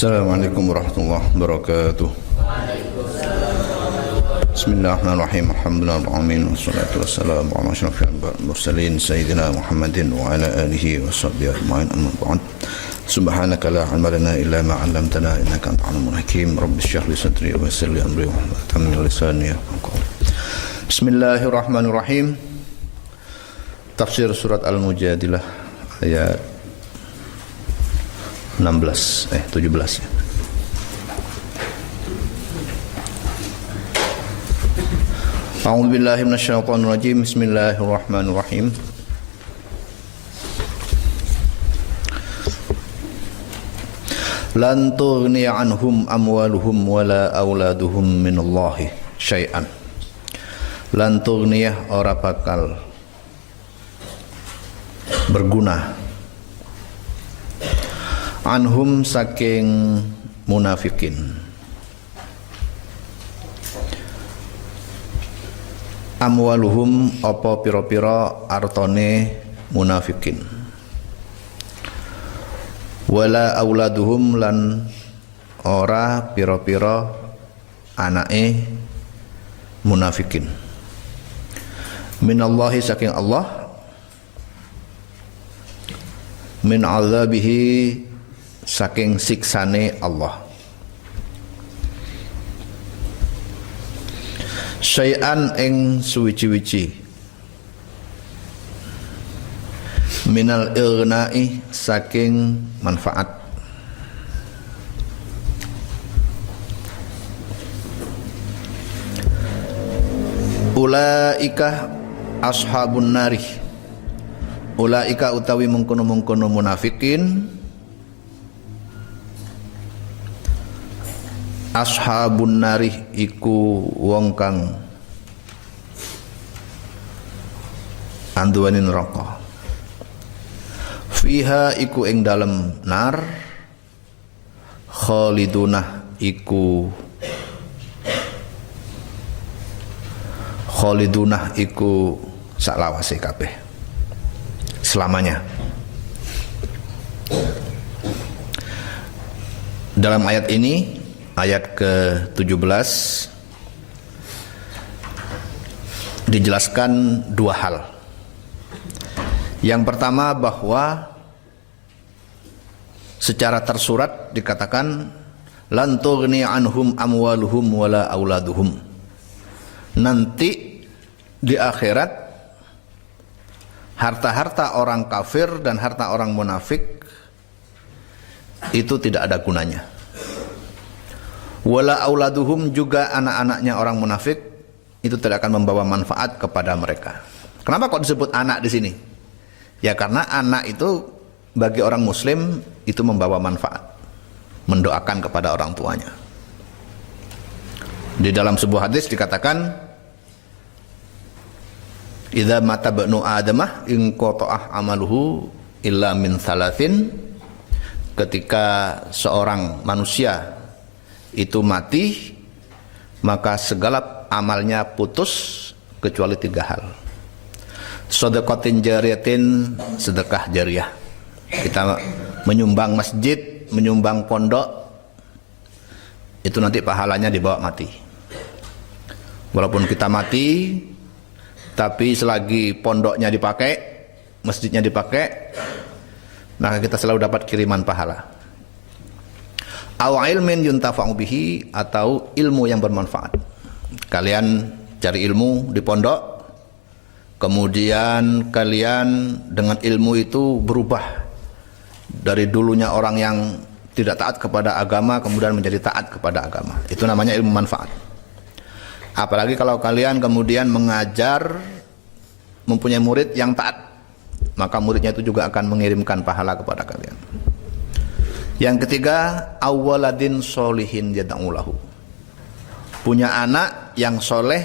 Assalamualaikum warahmatullahi wabarakatuh. Bismillahirrahmanirrahim. Alhamdulillahirabbil wassalatu wassalamu ala asyrafil mursalin sayyidina Muhammadin wa ala alihi wa sahbihi ajma'in. Amma ba'd. Subhanaka la ilma lana illa ma 'allamtana innaka antal alimul hakim. Rabbi shrah li sadri wa yassir li amri wa hlul 'uqdatam min lisani yafqahu qawli. Bismillahirrahmanirrahim. Tafsir surat Al-Mujadilah ayat 17 ya. A'udzu billahi minasyaitonir rajim. Bismillahirrahmanirrahim. Lan tughni anhum amwaluhum wala auladuhum minallahi syai'an. Lan tughniyah ora bakal berguna anhum saking munafikin amwaluhum apa pira-pira artone munafikin wala auladuhum lan ora pira-pira anake munafikin minallahi saking Allah min azabihi saking siksane Allah syai'an ing suwici-wici minal ighnai saking manfaat ulaika ashabun narih ulaika utawi mengkono-mengkono munafikin ashabun narih iku wong kang anduweni neraka fiha iku ing dalem nar khalidunah iku saklawase kabeh selamanya. Dalam ayat ini, ayat ke-17, dijelaskan dua hal. Yang pertama bahwa secara tersurat dikatakan lan tughni anhum amwaluhum wala auladuhum. Nanti di akhirat harta-harta orang kafir dan harta orang munafik itu tidak ada gunanya. Wala auladuhum juga anak-anaknya orang munafik itu tidak akan membawa manfaat kepada mereka. Kenapa kok disebut anak di sini? Ya karena anak itu bagi orang muslim itu membawa manfaat, mendoakan kepada orang tuanya. Di dalam sebuah hadis dikatakan idza mata banu adamah in qata'ah amaluhu illa min thalathin. Ketika seorang manusia itu mati, maka segala amalnya putus kecuali tiga hal. Shadaqatin jariyatin, sedekah jariah. Kita menyumbang masjid, menyumbang pondok, itu nanti pahalanya dibawa mati. Walaupun kita mati, tapi selagi pondoknya dipakai, masjidnya dipakai, maka kita selalu dapat kiriman pahala. Aw ilmin yuntafa'u bihi, atau ilmu yang bermanfaat. Kalian cari ilmu di pondok, kemudian kalian dengan ilmu itu berubah dari dulunya orang yang tidak taat kepada agama kemudian menjadi taat kepada agama. Itu namanya ilmu manfaat. Apalagi kalau kalian kemudian mengajar, mempunyai murid yang taat, maka muridnya itu juga akan mengirimkan pahala kepada kalian. Yang ketiga, awwaladin solihin yad'ulahu. Punya anak yang soleh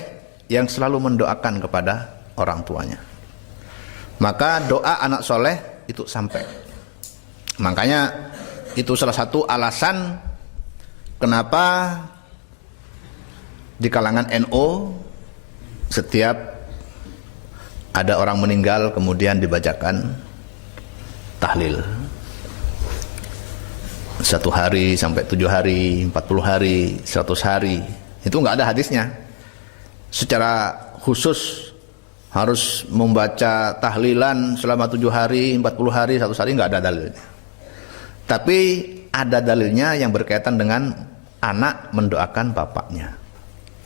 yang selalu mendoakan kepada orang tuanya. Maka doa anak soleh itu sampai. Makanya itu salah satu alasan kenapa di kalangan NU setiap ada orang meninggal kemudian dibacakan tahlil. 1 hari sampai 7 hari, 40 hari, 100 hari. Itu nggak ada hadisnya. Secara khusus harus membaca tahlilan selama 7 hari, 40 hari, 100 hari, nggak ada dalilnya. Tapi ada dalilnya yang berkaitan dengan anak mendoakan bapaknya.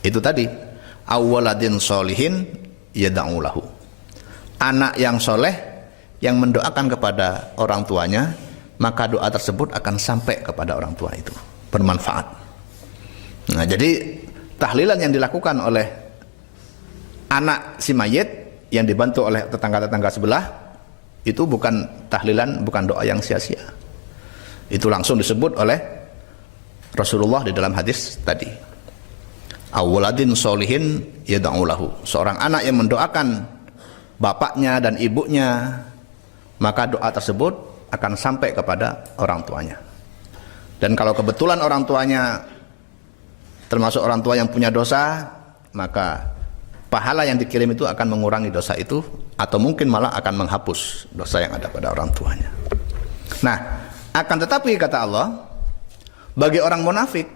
Itu tadi, awwaladin solihin yad'u lahu. Anak yang soleh yang mendoakan kepada orang tuanya, maka doa tersebut akan sampai kepada orang tua itu, bermanfaat. Nah, jadi tahlilan yang dilakukan oleh anak si mayit yang dibantu oleh tetangga-tetangga sebelah itu bukan tahlilan, bukan doa yang sia-sia. Itu langsung disebut oleh Rasulullah di dalam hadis tadi. Awwaladin solihin yad'u lahu. Seorang anak yang mendoakan bapaknya dan ibunya, maka doa tersebut akan sampai kepada orang tuanya. Dan kalau kebetulan orang tuanya termasuk orang tua yang punya dosa, maka pahala yang dikirim itu akan mengurangi dosa itu, atau mungkin malah akan menghapus dosa yang ada pada orang tuanya. Nah, akan tetapi kata Allah, bagi orang munafik,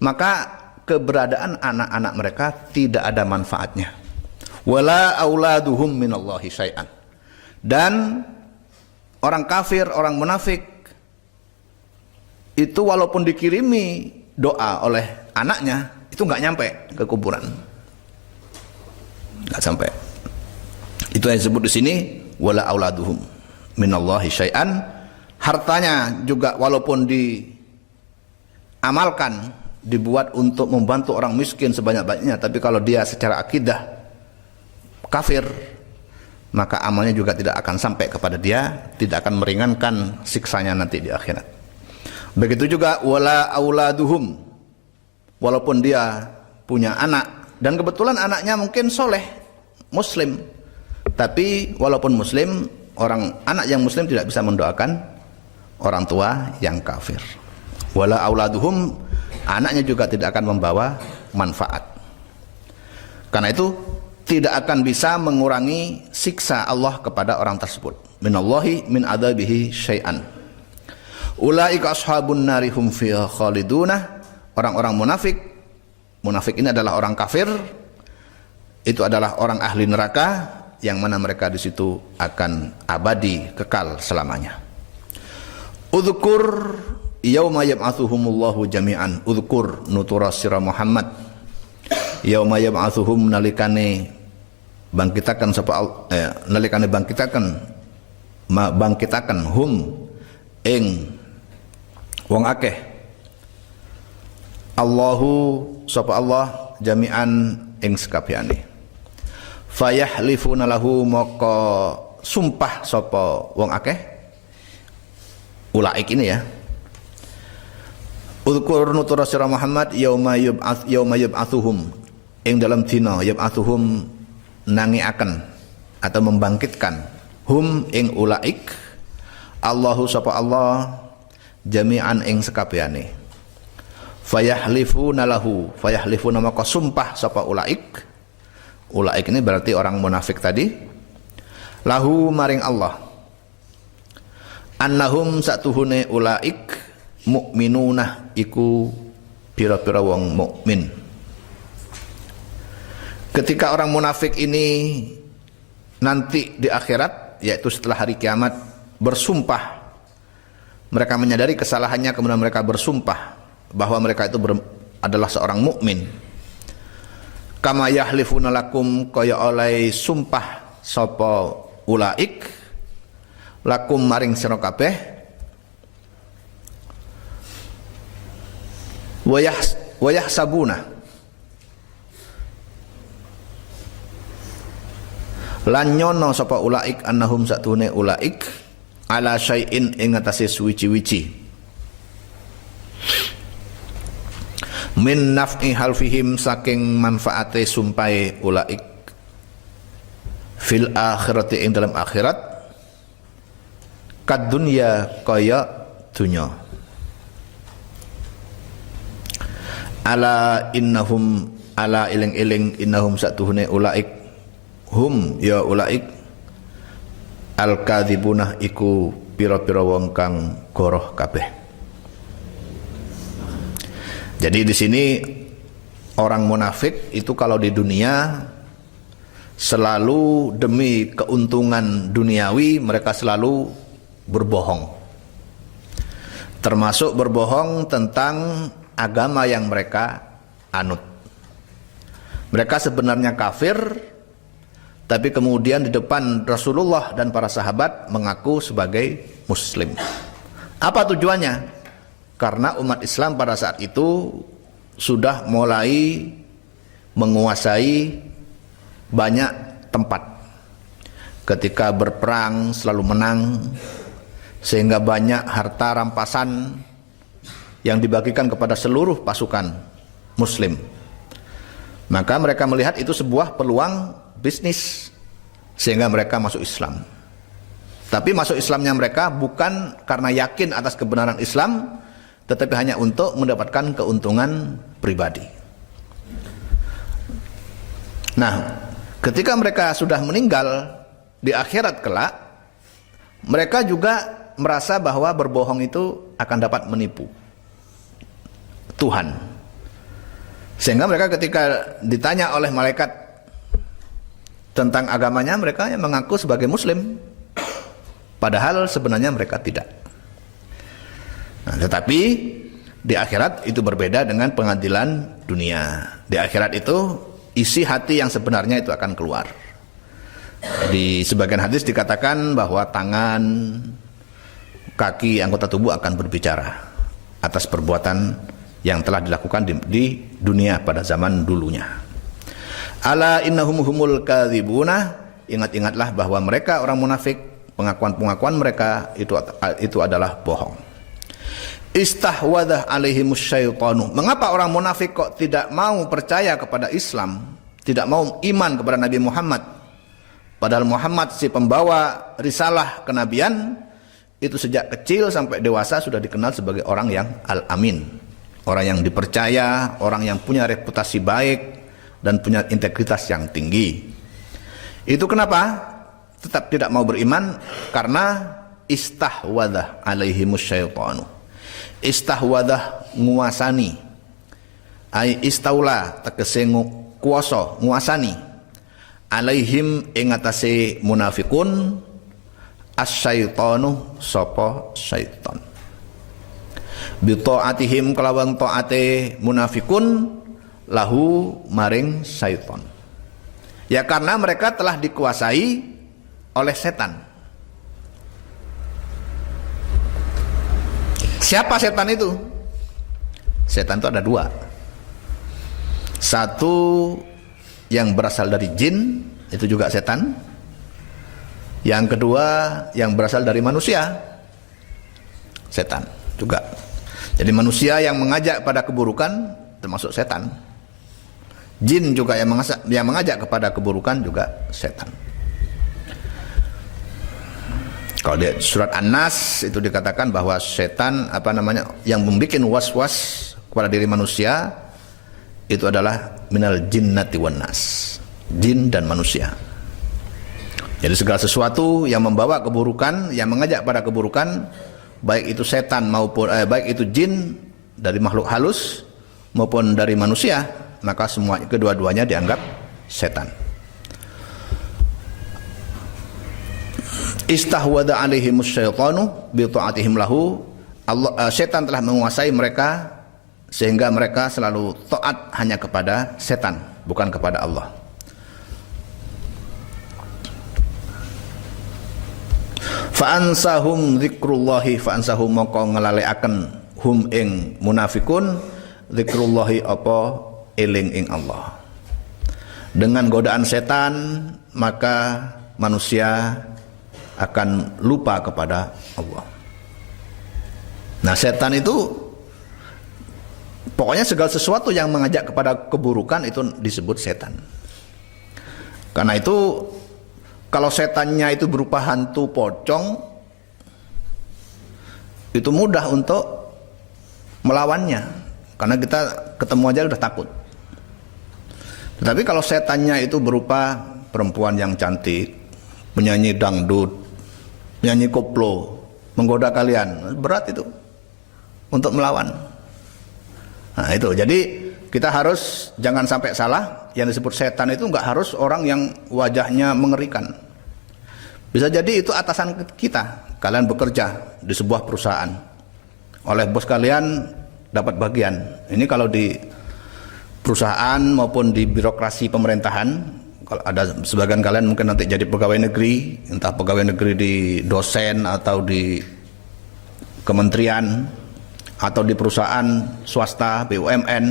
maka keberadaan anak-anak mereka tidak ada manfaatnya. Wala auladuhum minallahi syai'an. Dan orang kafir, orang munafik itu walaupun dikirimi doa oleh anaknya, itu nggak nyampe ke kuburan, nggak sampai. Itu yang disebut di sini wala auladuhum minallahi syai'an. Hartanya juga walaupun diamalkan, dibuat untuk membantu orang miskin sebanyak-banyaknya, tapi kalau dia secara akidah kafir, maka amalnya juga tidak akan sampai kepada dia, tidak akan meringankan siksanya nanti di akhirat. Begitu juga wala auladuhum, walaupun dia punya anak dan kebetulan anaknya mungkin soleh, muslim, tapi walaupun muslim, anak yang muslim tidak bisa mendoakan orang tua yang kafir. Wala auladuhum, anaknya juga tidak akan membawa manfaat. Karena itu tidak akan bisa mengurangi siksa Allah kepada orang tersebut. Minallahi min adabihi syai'an. Ulaika ashabun nari hum fiha khaliduna. Orang-orang munafik, munafik ini adalah orang kafir, itu adalah orang ahli neraka yang mana mereka di situ akan abadi kekal selamanya. Udzkur yauma yab'atsuhumullahu jami'an. Udzkur nutura sira Muhammad yauma yab'atsuhum, nalikane bangkitakan nalikane bangkitakan hum ing wong akeh, Allahu sapa Allah jami'an ing sekabehane, fayahlifuna lahu, maka sumpah sapa wong akeh, ulaik ini ya. Udhkur nutura sira Muhammad yauma yub'atsuhum, ing dalam dina yub'atsuhum nangiaken atau membangkitkan, hum ing ulaik, Allahu sapa Allah jami'an ing sekabehane, fayahlifuna lahu, fayahlifuna maka sumpah sapa ulaik. Ulaik ini berarti orang munafik tadi, lahu maring Allah, annahum satuhune ulaik mukminuna iku pira-pira wong mukmin. Ketika orang munafik ini nanti di akhirat, yaitu setelah hari kiamat, bersumpah, mereka menyadari kesalahannya, kemudian mereka bersumpah bahwa mereka itu adalah seorang mukmin. Kama yahlifuna lakum, kaya oleh sumpah sapa ulaik lakum maring sira kabeh, wayah sabuna, lan nyono sapa ulaik annahum satune ulaik ala syai'in ing atase suwi-wici min naf'i halfihim, saking manfaate sumpahe ulaik fil akhirati ing dalam akhirat, kad dunya kaya dunya. Ala innahum, ala iling-iling innahum satuhune ulaik, hum ya ulaik al-kadzibunah iku pira-pira wong kang goroh kabeh. Jadi di sini orang munafik itu kalau di dunia selalu demi keuntungan duniawi mereka selalu berbohong. Termasuk berbohong tentang agama yang mereka anut. Mereka sebenarnya kafir, tapi kemudian di depan Rasulullah dan para sahabat mengaku sebagai muslim. Apa tujuannya? Karena umat Islam pada saat itu sudah mulai menguasai banyak tempat. Ketika berperang selalu menang, sehingga banyak harta rampasan yang dibagikan kepada seluruh pasukan muslim. Maka mereka melihat itu sebuah peluang bisnis, sehingga mereka masuk Islam. Tapi masuk Islamnya mereka bukan karena yakin atas kebenaran Islam, tetapi hanya untuk mendapatkan keuntungan pribadi. Nah, ketika mereka sudah meninggal di akhirat kelak, mereka juga merasa bahwa berbohong itu akan dapat menipu Tuhan. Sehingga mereka ketika ditanya oleh malaikat tentang agamanya, mereka yang mengaku sebagai muslim, padahal sebenarnya mereka tidak. Nah, tetapi di akhirat itu berbeda dengan pengadilan dunia. Di akhirat itu isi hati yang sebenarnya itu akan keluar. Di sebagian hadis dikatakan bahwa tangan, kaki, anggota tubuh akan berbicara atas perbuatan yang telah dilakukan di dunia pada zaman dulunya. Ala innahum humul kadzibuna, ingat-ingatlah bahwa mereka orang munafik, pengakuan-pengakuan mereka itu adalah bohong. Istahwadah alaihimus syaitanu. Mengapa orang munafik kok tidak mau percaya kepada Islam, tidak mau iman kepada Nabi Muhammad? Padahal Muhammad si pembawa risalah kenabian itu sejak kecil sampai dewasa sudah dikenal sebagai orang yang al-amin, orang yang dipercaya, orang yang punya reputasi baik dan punya integritas yang tinggi. Itu kenapa tetap tidak mau beriman? Karena istahwadah alaihimus syaitanu. Istahwadah nguasani, ai istaula tegese kuasa nguasani, alaihim ing atase munafikun asyaitanu sapa syaitan. Bi taatihim kelawan taate munafikun lahu maring syaitan. Ya karena mereka telah dikuasai oleh setan. Siapa setan itu? Setan itu ada dua. Satu yang berasal dari jin, itu juga setan. Yang kedua yang berasal dari manusia, setan juga. Jadi manusia yang mengajak pada keburukan termasuk setan. Jin juga yang mengajak kepada keburukan juga setan. Kalau di surat An-Nas itu dikatakan bahwa setan yang membuat was-was kepada diri manusia itu adalah minal jinnati wan nas, jin dan manusia. Jadi segala sesuatu yang membawa keburukan, yang mengajak pada keburukan, baik itu setan maupun baik itu jin dari makhluk halus maupun dari manusia, maka semua kedua-duanya dianggap setan. Istahwada alaihimus syaitanu bi ta'atihim lahu. Setan telah menguasai mereka sehingga mereka selalu taat hanya kepada setan, bukan kepada Allah. Fa'ansahum dzikrullahi, fa'ansahum maka ngelalekaken hum ing munafikun dzikrullahi apa eling ing Allah. Dengan godaan setan maka manusia akan lupa kepada Allah. Nah, setan itu pokoknya segala sesuatu yang mengajak kepada keburukan itu disebut setan. Karena itu kalau setannya itu berupa hantu pocong, itu mudah untuk melawannya, karena kita ketemu aja udah takut. Tetapi kalau setannya itu berupa perempuan yang cantik, penyanyi dangdut, penyanyi koplo, menggoda kalian, berat itu untuk melawan. Nah itu, jadi kita harus jangan sampai salah. Yang disebut setan itu nggak harus orang yang wajahnya mengerikan. Bisa jadi itu atasan kita. Kalian bekerja di sebuah perusahaan, oleh bos kalian dapat bagian. Ini kalau di perusahaan maupun di birokrasi pemerintahan, kalau ada sebagian kalian mungkin nanti jadi pegawai negeri, entah pegawai negeri di dosen atau di kementerian atau di perusahaan swasta BUMN,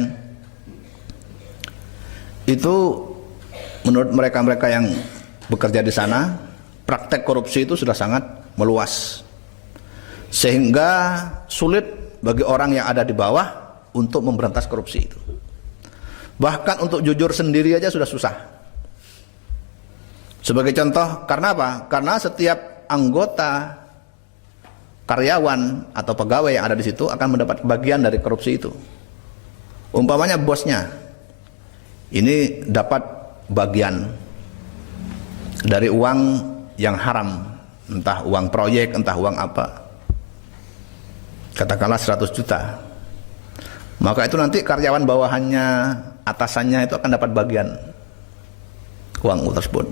itu menurut mereka-mereka yang bekerja di sana, praktek korupsi itu sudah sangat meluas, sehingga sulit bagi orang yang ada di bawah untuk memberantas korupsi itu. Bahkan untuk jujur sendiri aja sudah susah. Sebagai contoh, karena apa? Karena setiap anggota, karyawan atau pegawai yang ada di situ akan mendapat bagian dari korupsi itu. Umpamanya bosnya ini dapat bagian dari uang yang haram, entah uang proyek, entah uang apa, katakanlah 100 juta. Maka itu nanti karyawan bawahannya, atasannya itu akan dapat bagian uang tersebut,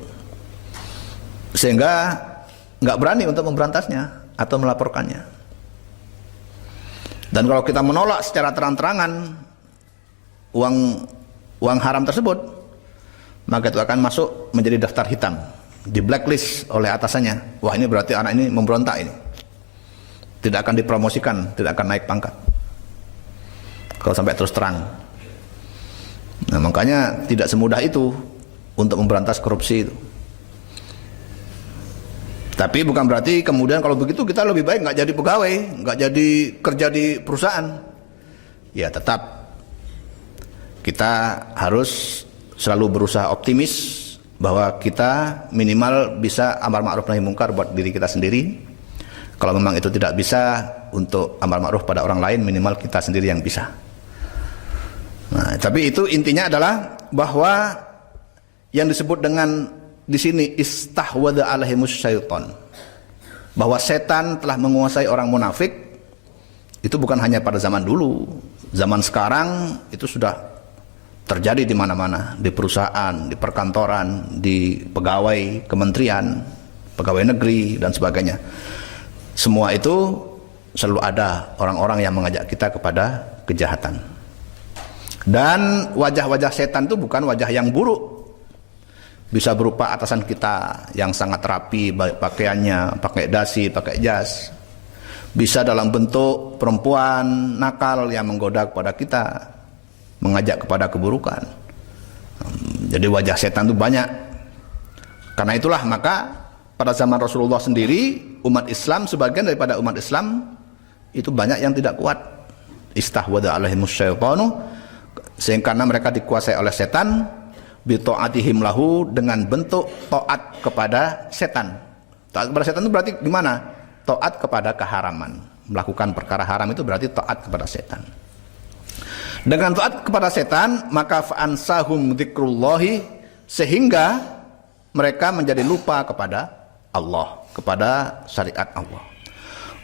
sehingga nggak berani untuk memberantasnya atau melaporkannya. Dan kalau kita menolak secara terang-terangan uang haram tersebut, maka itu akan masuk menjadi daftar hitam, di blacklist oleh atasannya. Wah, ini berarti anak ini memberontak, ini tidak akan dipromosikan, tidak akan naik pangkat kalau sampai terus terang. Nah, makanya tidak semudah itu untuk memberantas korupsi itu. Tapi bukan berarti kemudian kalau begitu kita lebih baik nggak jadi pegawai, nggak jadi kerja di perusahaan. Ya tetap kita harus selalu berusaha optimis bahwa kita minimal bisa amar ma'ruf nahi mungkar buat diri kita sendiri. Kalau memang itu tidak bisa untuk amar ma'ruf pada orang lain, minimal kita sendiri yang bisa. Nah, tapi itu intinya adalah bahwa yang disebut dengan di sini istahwadha alaihimus syaiton, bahwa setan telah menguasai orang munafik, itu bukan hanya pada zaman dulu. Zaman sekarang itu sudah terjadi di mana-mana, di perusahaan, di perkantoran, di pegawai kementerian, pegawai negeri dan sebagainya. Semua itu selalu ada orang-orang yang mengajak kita kepada kejahatan. Dan wajah-wajah setan itu bukan wajah yang buruk. Bisa berupa atasan kita yang sangat rapi pakaiannya, pakai dasi, pakai jas. Bisa dalam bentuk perempuan nakal yang menggoda kepada kita, mengajak kepada keburukan. Jadi wajah setan itu banyak. Karena itulah maka pada zaman Rasulullah sendiri, umat Islam, sebagian daripada umat Islam itu banyak yang tidak kuat. Istahwadha alaihimus syaitanu, sehingga karena mereka dikuasai oleh setan, bita'atihim lahu, dengan bentuk taat kepada setan. Taat kepada setan itu berarti gimana? Taat kepada keharaman. Melakukan perkara haram itu berarti taat kepada setan. Dengan taat kepada setan, maka fa'ansahum dzikrullahi, sehingga mereka menjadi lupa kepada Allah, kepada syariat Allah.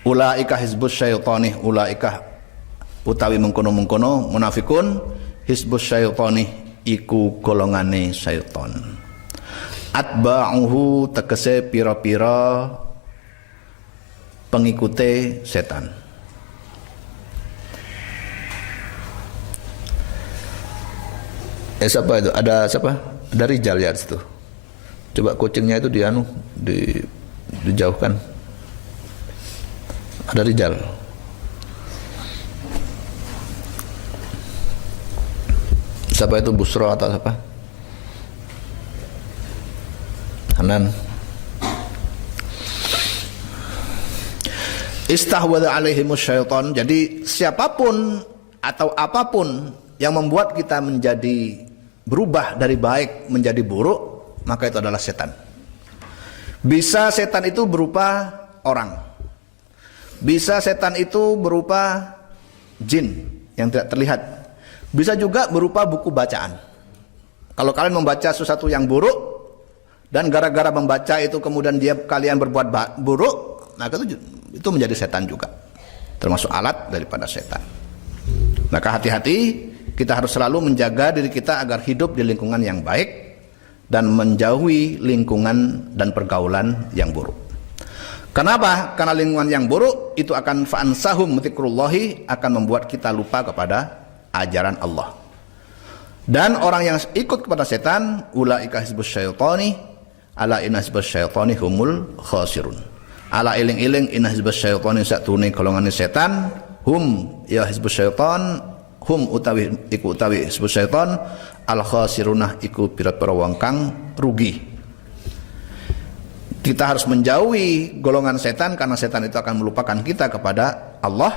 Ulaika hizbus syaitani, ulaika utawi mengkono-mengkono munafikun, hizbus syaitani iku golongane syaiton. Atba'uhu tegese pira-pira pengikute setan. Siapa itu? Ada siapa? Ada Rijal ya di situ. Coba kucingnya itu dijauhkan. Ada Rijal. Siapa itu? Busro atau siapa? Hanan. Istahwadha alaihimus syaiton. Jadi siapapun atau apapun yang membuat kita menjadi berubah dari baik menjadi buruk, maka itu adalah setan. Bisa setan itu berupa orang, bisa setan itu berupa jin yang tidak terlihat, bisa juga berupa buku bacaan. Kalau kalian membaca sesuatu yang buruk dan gara-gara membaca itu kemudian kalian berbuat buruk, maka itu menjadi setan juga, termasuk alat daripada setan. Maka hati-hati, kita harus selalu menjaga diri kita agar hidup di lingkungan yang baik dan menjauhi lingkungan dan pergaulan yang buruk. Kenapa? Karena lingkungan yang buruk itu akan fa'ansahum dzikrullahi, akan membuat kita lupa kepada ajaran Allah. Dan orang yang ikut kepada setan, ulaika hizbus syaitani, ala inna hizbus syaitani humul khasirun. Ala iling-iling inna hizbus syaitani satune golongan setan, hum ya hizbus syaitan, hum utawi iku utawi hizbus syaitan, al khasirunah iku pira-pira wong kang rugi. Kita harus menjauhi golongan setan karena setan itu akan melupakan kita kepada Allah,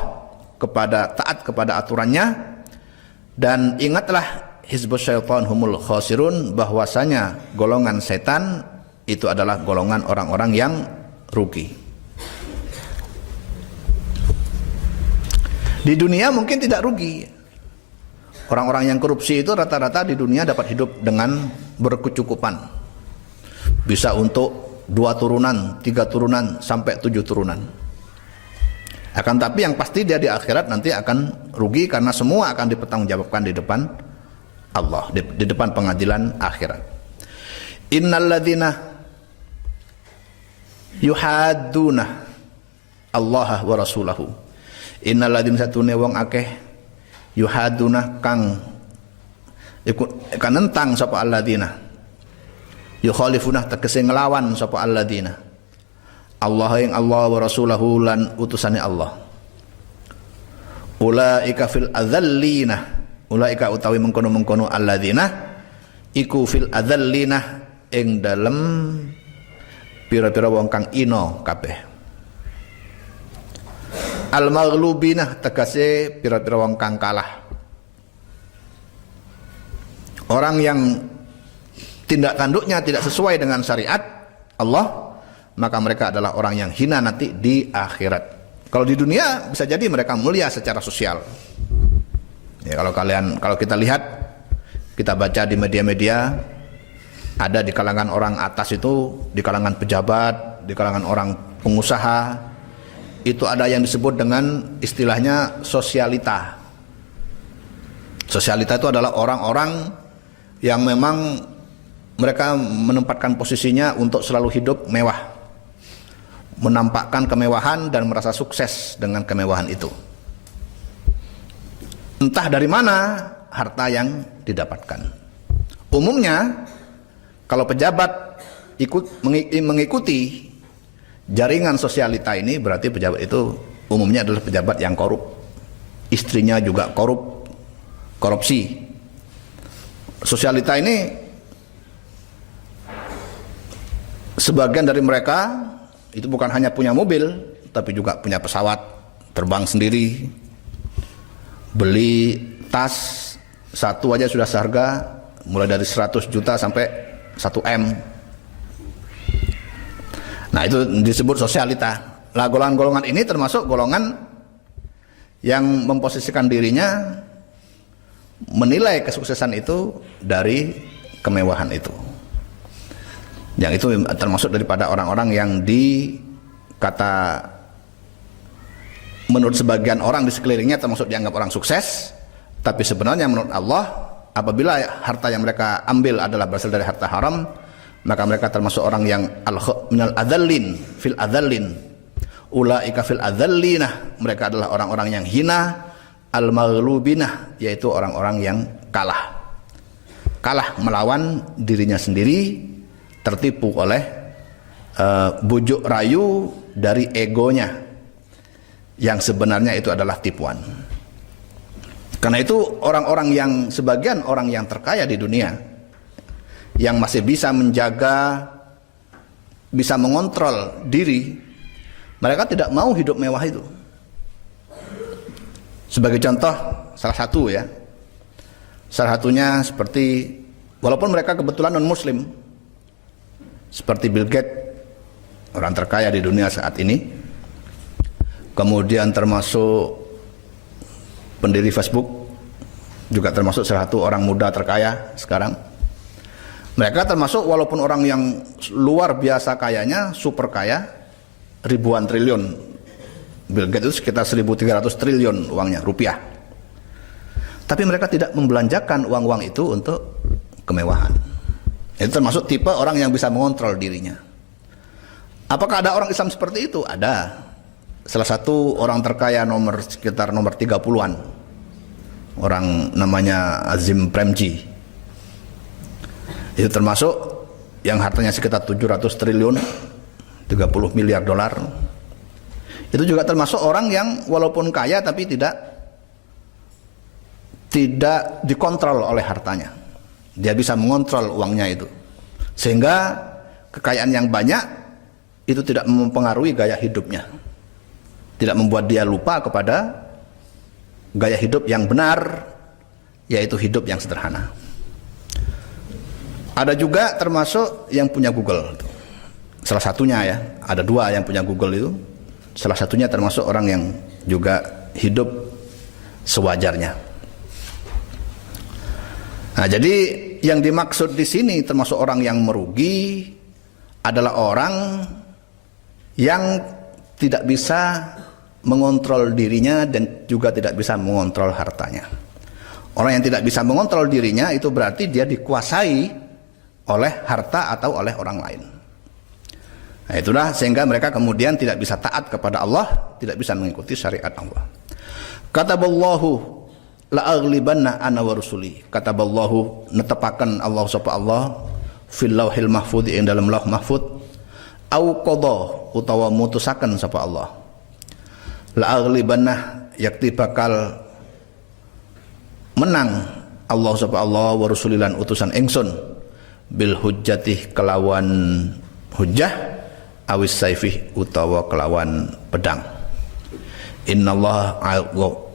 kepada taat kepada aturannya. Dan ingatlah hizbus syaitan humul khasirun, bahwasanya golongan setan itu adalah golongan orang-orang yang rugi. Di dunia mungkin tidak rugi. Orang-orang yang korupsi itu rata-rata di dunia dapat hidup dengan berkecukupan. Bisa untuk 2 turunan, 3 turunan, sampai 7 turunan. Akan tapi yang pasti dia di akhirat nanti akan rugi karena semua akan dipertanggungjawabkan di depan Allah, di depan pengadilan akhirat. Innalladzina yuhadduna Allah wa rasulahu. Innalladzina satune wong akeh yuhadduna kang nentang sapa alladzina. Yukhalifuna tegese nglawan sapa alladzina. Allah ing Allah wa rasulahu lan utusane Allah. Ulaika fil adzallina, ulaika utawi mengkono-mengkono alladzina iku fil adzallina ing dalem pira-pira wong kang ino kabeh. Al maghlubina tegese pira-pira wong kang kalah. Orang yang tindak tanduknya tidak sesuai dengan syariat Allah, maka mereka adalah orang yang hina nanti di akhirat. Kalau di dunia bisa jadi mereka mulia secara sosial. Ya, kalau kita lihat, kita baca di media-media, ada di kalangan orang atas itu, di kalangan pejabat, di kalangan orang pengusaha, itu ada yang disebut dengan istilahnya sosialita. Sosialita itu adalah orang-orang yang memang mereka menempatkan posisinya untuk selalu hidup mewah, menampakkan kemewahan dan merasa sukses dengan kemewahan itu. Entah dari mana harta yang didapatkan. Umumnya kalau pejabat mengikuti jaringan sosialita ini, berarti pejabat itu umumnya adalah pejabat yang korup. Istrinya juga korupsi. Sosialita ini sebagian dari mereka itu bukan hanya punya mobil, tapi juga punya pesawat terbang sendiri. Beli tas satu aja sudah seharga mulai dari 100 juta sampai 1 M. Nah, itu disebut sosialita. Nah, golongan-golongan ini termasuk golongan yang memposisikan dirinya menilai kesuksesan itu dari kemewahan itu. Yang itu termasuk daripada orang-orang yang menurut sebagian orang di sekelilingnya termasuk dianggap orang sukses, tapi sebenarnya menurut Allah, apabila harta yang mereka ambil adalah berasal dari harta haram, maka mereka termasuk orang yang minal adzallin fil adzallin. Ulaika fil adzallinah, mereka adalah orang-orang yang hina, al maghlubinah, yaitu orang-orang yang kalah melawan dirinya sendiri, tertipu oleh bujuk rayu dari egonya, yang sebenarnya itu adalah tipuan. Karena itu sebagian orang yang terkaya di dunia, yang masih bisa menjaga, bisa mengontrol diri, mereka tidak mau hidup mewah itu. Sebagai contoh, salah satunya seperti, walaupun mereka kebetulan non-muslim, seperti Bill Gates, orang terkaya di dunia saat ini, kemudian termasuk pendiri Facebook, juga termasuk salah satu orang muda terkaya sekarang. Mereka termasuk walaupun orang yang luar biasa kayanya, super kaya, ribuan triliun. Bill Gates itu sekitar 1.300 triliun uangnya, rupiah. tapi mereka tidak membelanjakan uang-uang itu untuk kemewahan. Itu termasuk tipe orang yang bisa mengontrol dirinya. Apakah ada orang Islam seperti itu? Ada. Salah satu orang terkaya sekitar nomor 30-an. Orang namanya Azim Premji. Itu termasuk yang hartanya sekitar 700 triliun, 30 miliar dolar. Itu juga termasuk orang yang walaupun kaya tapi tidak dikontrol oleh hartanya. Dia bisa mengontrol uangnya itu. Sehingga kekayaan yang banyak itu tidak mempengaruhi gaya hidupnya. Tidak membuat dia lupa kepada gaya hidup yang benar, yaitu hidup yang sederhana. Ada juga termasuk yang punya Google. Salah satunya ya, ada dua yang punya Google itu. Salah satunya termasuk orang yang juga hidup sewajarnya. Nah, jadi yang dimaksud di sini termasuk orang yang merugi adalah orang yang tidak bisa mengontrol dirinya dan juga tidak bisa mengontrol hartanya. Orang yang tidak bisa mengontrol dirinya itu berarti dia dikuasai oleh harta atau oleh orang lain. Nah, itulah sehingga mereka kemudian tidak bisa taat kepada Allah, tidak bisa mengikuti syariat Allah. Kataballahu la'aghlibanna ana wa rusuli. Kataballahu netepaken Allah sapa Allah fil lauhil mahfuz ing dalam lauh mahfuz au qada utawa mutusaken sapa Allah. La'aghlibanna yakti bakal menang Allah sapa Allah wa rusulilan utusan ingsun bil hujjati kelawan hujjah awis saifih utawa kelawan pedang. Innallaha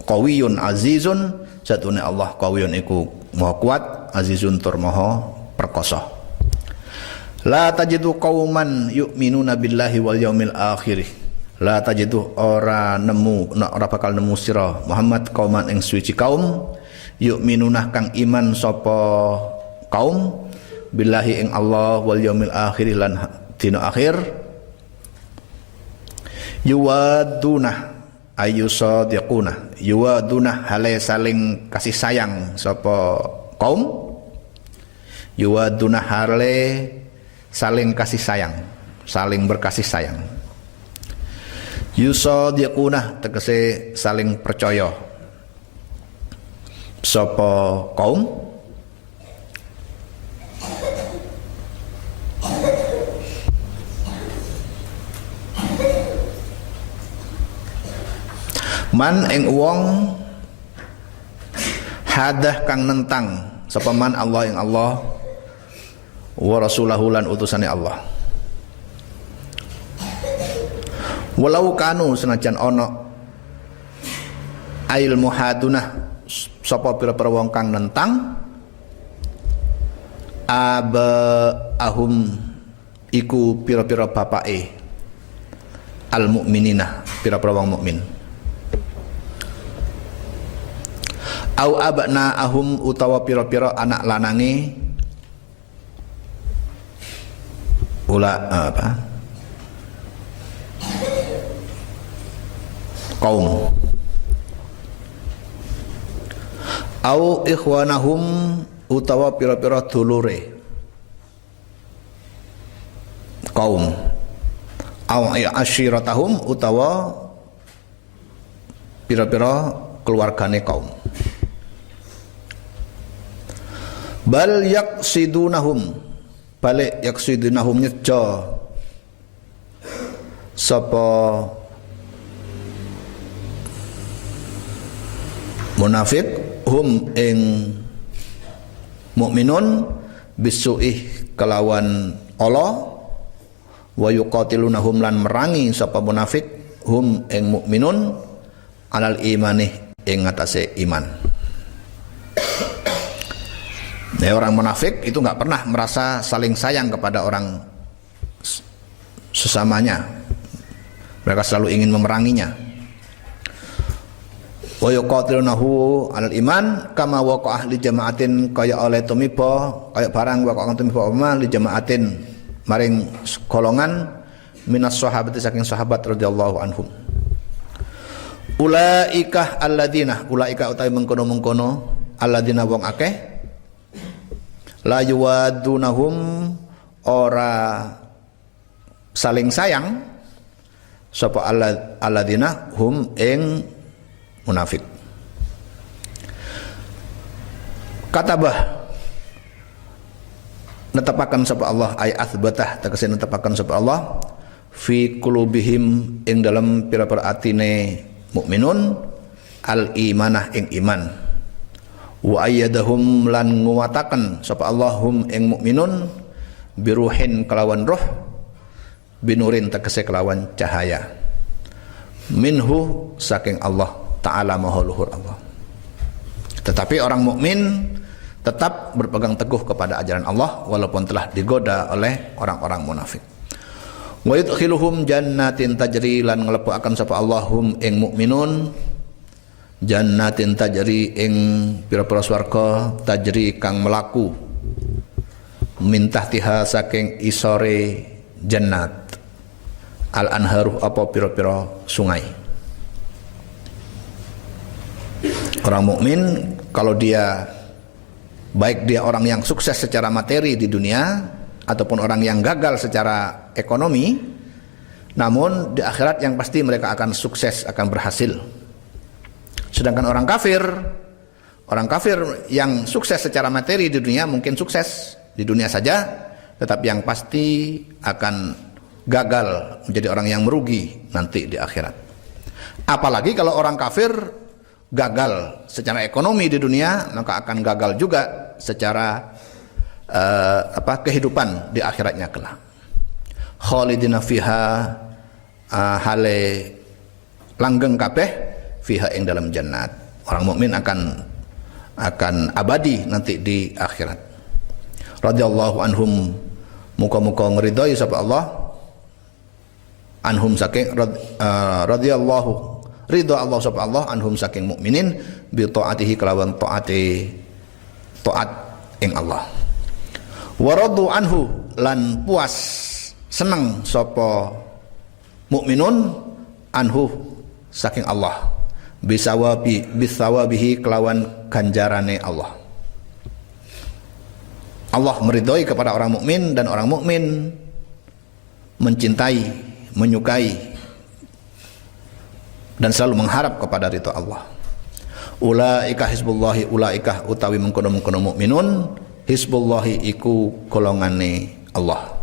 qawiyyun azizun, satune Allah qawiyyun iku maha kuat, azizun tur maha perkasa. La tajidu qauman yu'minuna billahi wal yaumil akhir. La tajidu ora bakal nemu sira Muhammad qauman ing suci kaum yu'minuna kang iman sapa kaum billahi ing Allah wal yaumil akhir lan dina akhir yuwaduna ayyusadiquna yuwaduna hale saling kasih sayang sapa kaum yuwaduna hale saling kasih sayang, saling berkasih sayang. Yusadiquna tegese saling percaya sapa kaum man ing wong hadah kang nentang sapa man Allah ing Allah wa rasulahu lan utusane Allah. Walau kanu senajan ana ail muhadunah sapa pira-pira wong kang nentang ahum iku pira-pira bapake al mukminina pira-pira wong mukmin. Au abna ahum utawa pira-pira anak lanange kaum au ikhwanahum utawa pira-pira dulure kaum au asyiratahum utawa pira-pira keluargane kaum. Bal yaqsidunahum balik yaqsidunahum nyeja sapa munafik hum ing mukminun bisuih kelawan Allah wa yuqatilunahum lan merangi sapa munafik hum ing mukminun alal imani ing ngatasé iman. Nah, orang munafik itu nggak pernah merasa saling sayang kepada orang sesamanya. Mereka selalu ingin memeranginya. Wa yuqatilunahu 'alal iman kama waqa'ah li jama'atin kaya oleh tumiba kaya barang waqa'ah tumiba li jama'atin maring golongan minas sahabati saking sahabat radhiyallahu anhum. Ulaika alladzina ulaika utawi mengkono-mengkono alladzina wong akeh la yuwadunahum ora saling sayang sapa alladzina hum ing munafik. Katabah netapaken sapa Allah ay athbatah tegese netapaken sapa Allah fi qulubihim ing dalam pira-pira atine mukminun al imanah ing iman wa ayyadahum lan nguwataken sapa Allah hum ing mukminun biruhin kelawan roh binurin tegese kelawan cahaya minhu saking Allah taala maha luhur Allah. Tetapi orang mukmin tetap berpegang teguh kepada ajaran Allah walaupun telah digoda oleh orang-orang munafik. Wa yudkhiluhum jannatin tajri lan nglepukaken sapa Allahum ing mukminun jannatin tajri ing pira-pira swarga tajri kang melaku min tahtiha saking isore jannat al anharu apa pira-pira sungai. Orang mukmin kalau dia baik dia orang yang sukses secara materi di dunia ataupun orang yang gagal secara ekonomi, namun di akhirat yang pasti mereka akan sukses, akan berhasil. Sedangkan orang kafir yang sukses secara materi di dunia mungkin sukses di dunia saja, tetapi yang pasti akan gagal, menjadi orang yang merugi nanti di akhirat. Apalagi kalau orang kafir gagal secara ekonomi di dunia, maka akan gagal juga secara kehidupan di akhiratnya kelak. Khalidina fiha hale langgeng kabeh fiha ing dalam jannat. Orang mukmin akan abadi nanti di akhirat. Radhiyallahu anhum, muka-muka ngridhoi sapa Allah anhum saking radhiyallahu ridha Allah sapa Allah anhum saking mukminin bi taatihi kelawan taat ing Allah. Wa radu anhu lan puas seneng sapa mukminun anhu saking Allah bisawabihi kelawan ganjarane Allah. Allah meridhoi kepada orang mukmin dan orang mukmin mencintai, menyukai dan selalu mengharap kepada ridha Allah. Ulaika hizbullahi, ulaika utawi mengkono-mengkono mukminun hizbullahi iku golongane Allah.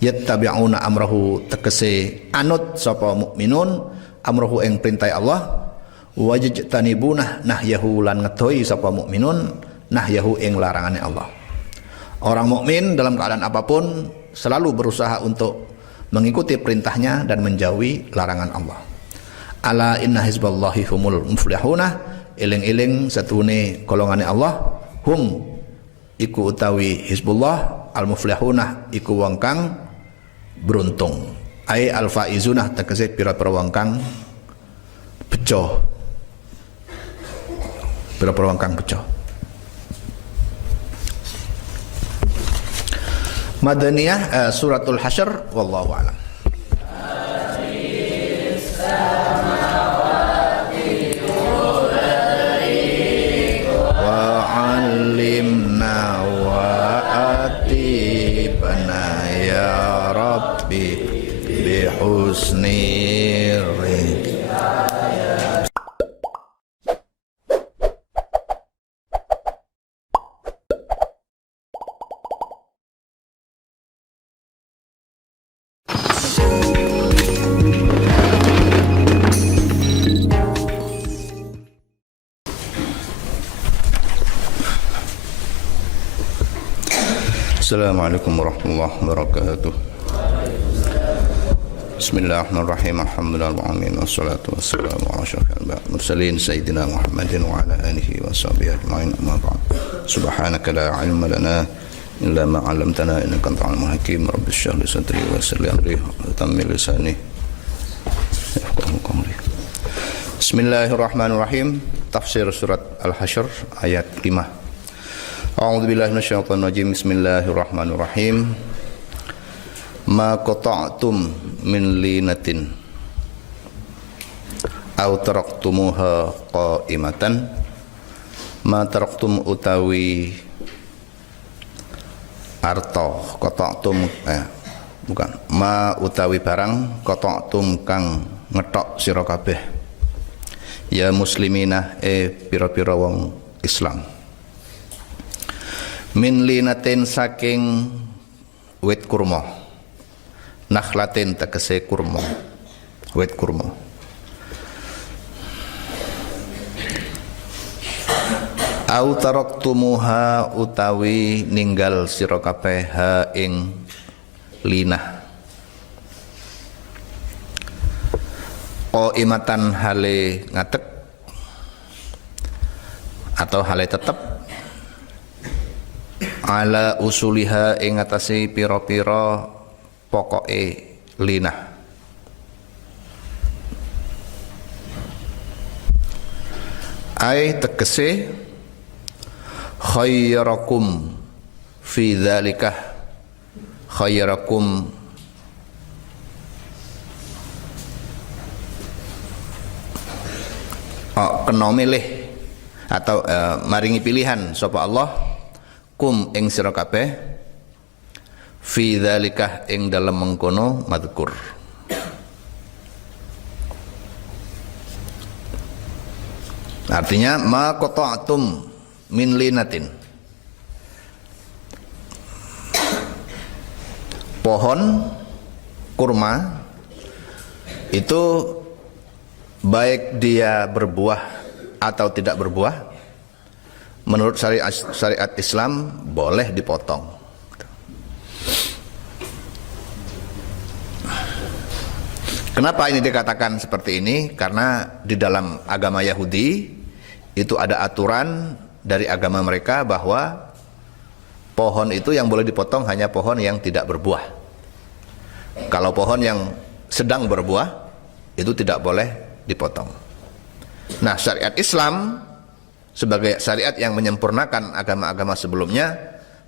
Yattabi'una amrahu tegese anut sapa mukminun amrahu ing perintah Allah wajtanibuna nahyahu lan ngedoi sapa mukminun nahyahu ing larangane Allah. Orang mukmin dalam keadaan apapun selalu berusaha untuk mengikuti perintahnya dan menjauhi larangan Allah. Ala inna hizballahi humul muflihuna, iling-iling satune golongane Allah hum iku utawi hizbullah al muflihuna iku wong kang beruntung. Ai al faizuna tegese pira-pira wong kang bejo. Pira-pira wong kang bejo. Madaniyah suratul Hasyr wallahu a'lam. Assalamualaikum warahmatullahi wabarakatuh. Bismillahirrahmanirrahim. Alhamdulillahirabbil wassalatu wassalamu ala asyrofil mursalin sayyidina Muhammadin wa ala alihi wa sahbihi ajma'in. Amma ba'd. Subhanaka la ilma lana illa ma 'allamtana innaka antal alimul hakim. Rabbi shrah li sadri wa yassir li amri wa tammil lisani yafqahu qawli. Bismillahirrahmanirrahim. Tafsir surat Al-Hasyr ayat 5. A'udzubillahi minasyaitonir rajim. Bismillahirrahmanirrahim. Ma qata'tum min linatin aw taraktumuha qa'imatan Ma taraktum utawi arto qata'tum bukan ma utawi barang qata'tum kang ngetok sira kabeh ya muslimina pira-pira wong Islam min linatin saking wit kurma nakhlatin tegese kurma wit kurma au taraktumuha utawi ninggal sira kabeh ha ing linah qaimatan hale ngadeg atau hale tetep ala usuliha ing atase pira-pira pokoke linah ai tegese khayyarakum fi dzalika khayyarakum kena milih atau maringi pilihan sapa Allah kum ing sira kabeh fi dzalika ing dalem mengkono madzkur artinya ma qata'tum min linatin pohon kurma itu baik dia berbuah atau tidak berbuah menurut syariat Islam boleh dipotong. Kenapa ini dikatakan seperti ini? Karena di dalam agama Yahudi itu ada aturan dari agama mereka bahwa pohon itu yang boleh dipotong hanya pohon yang tidak berbuah. Kalau pohon yang sedang berbuah itu tidak boleh dipotong. Nah, syariat Islam sebagai syariat yang menyempurnakan agama-agama sebelumnya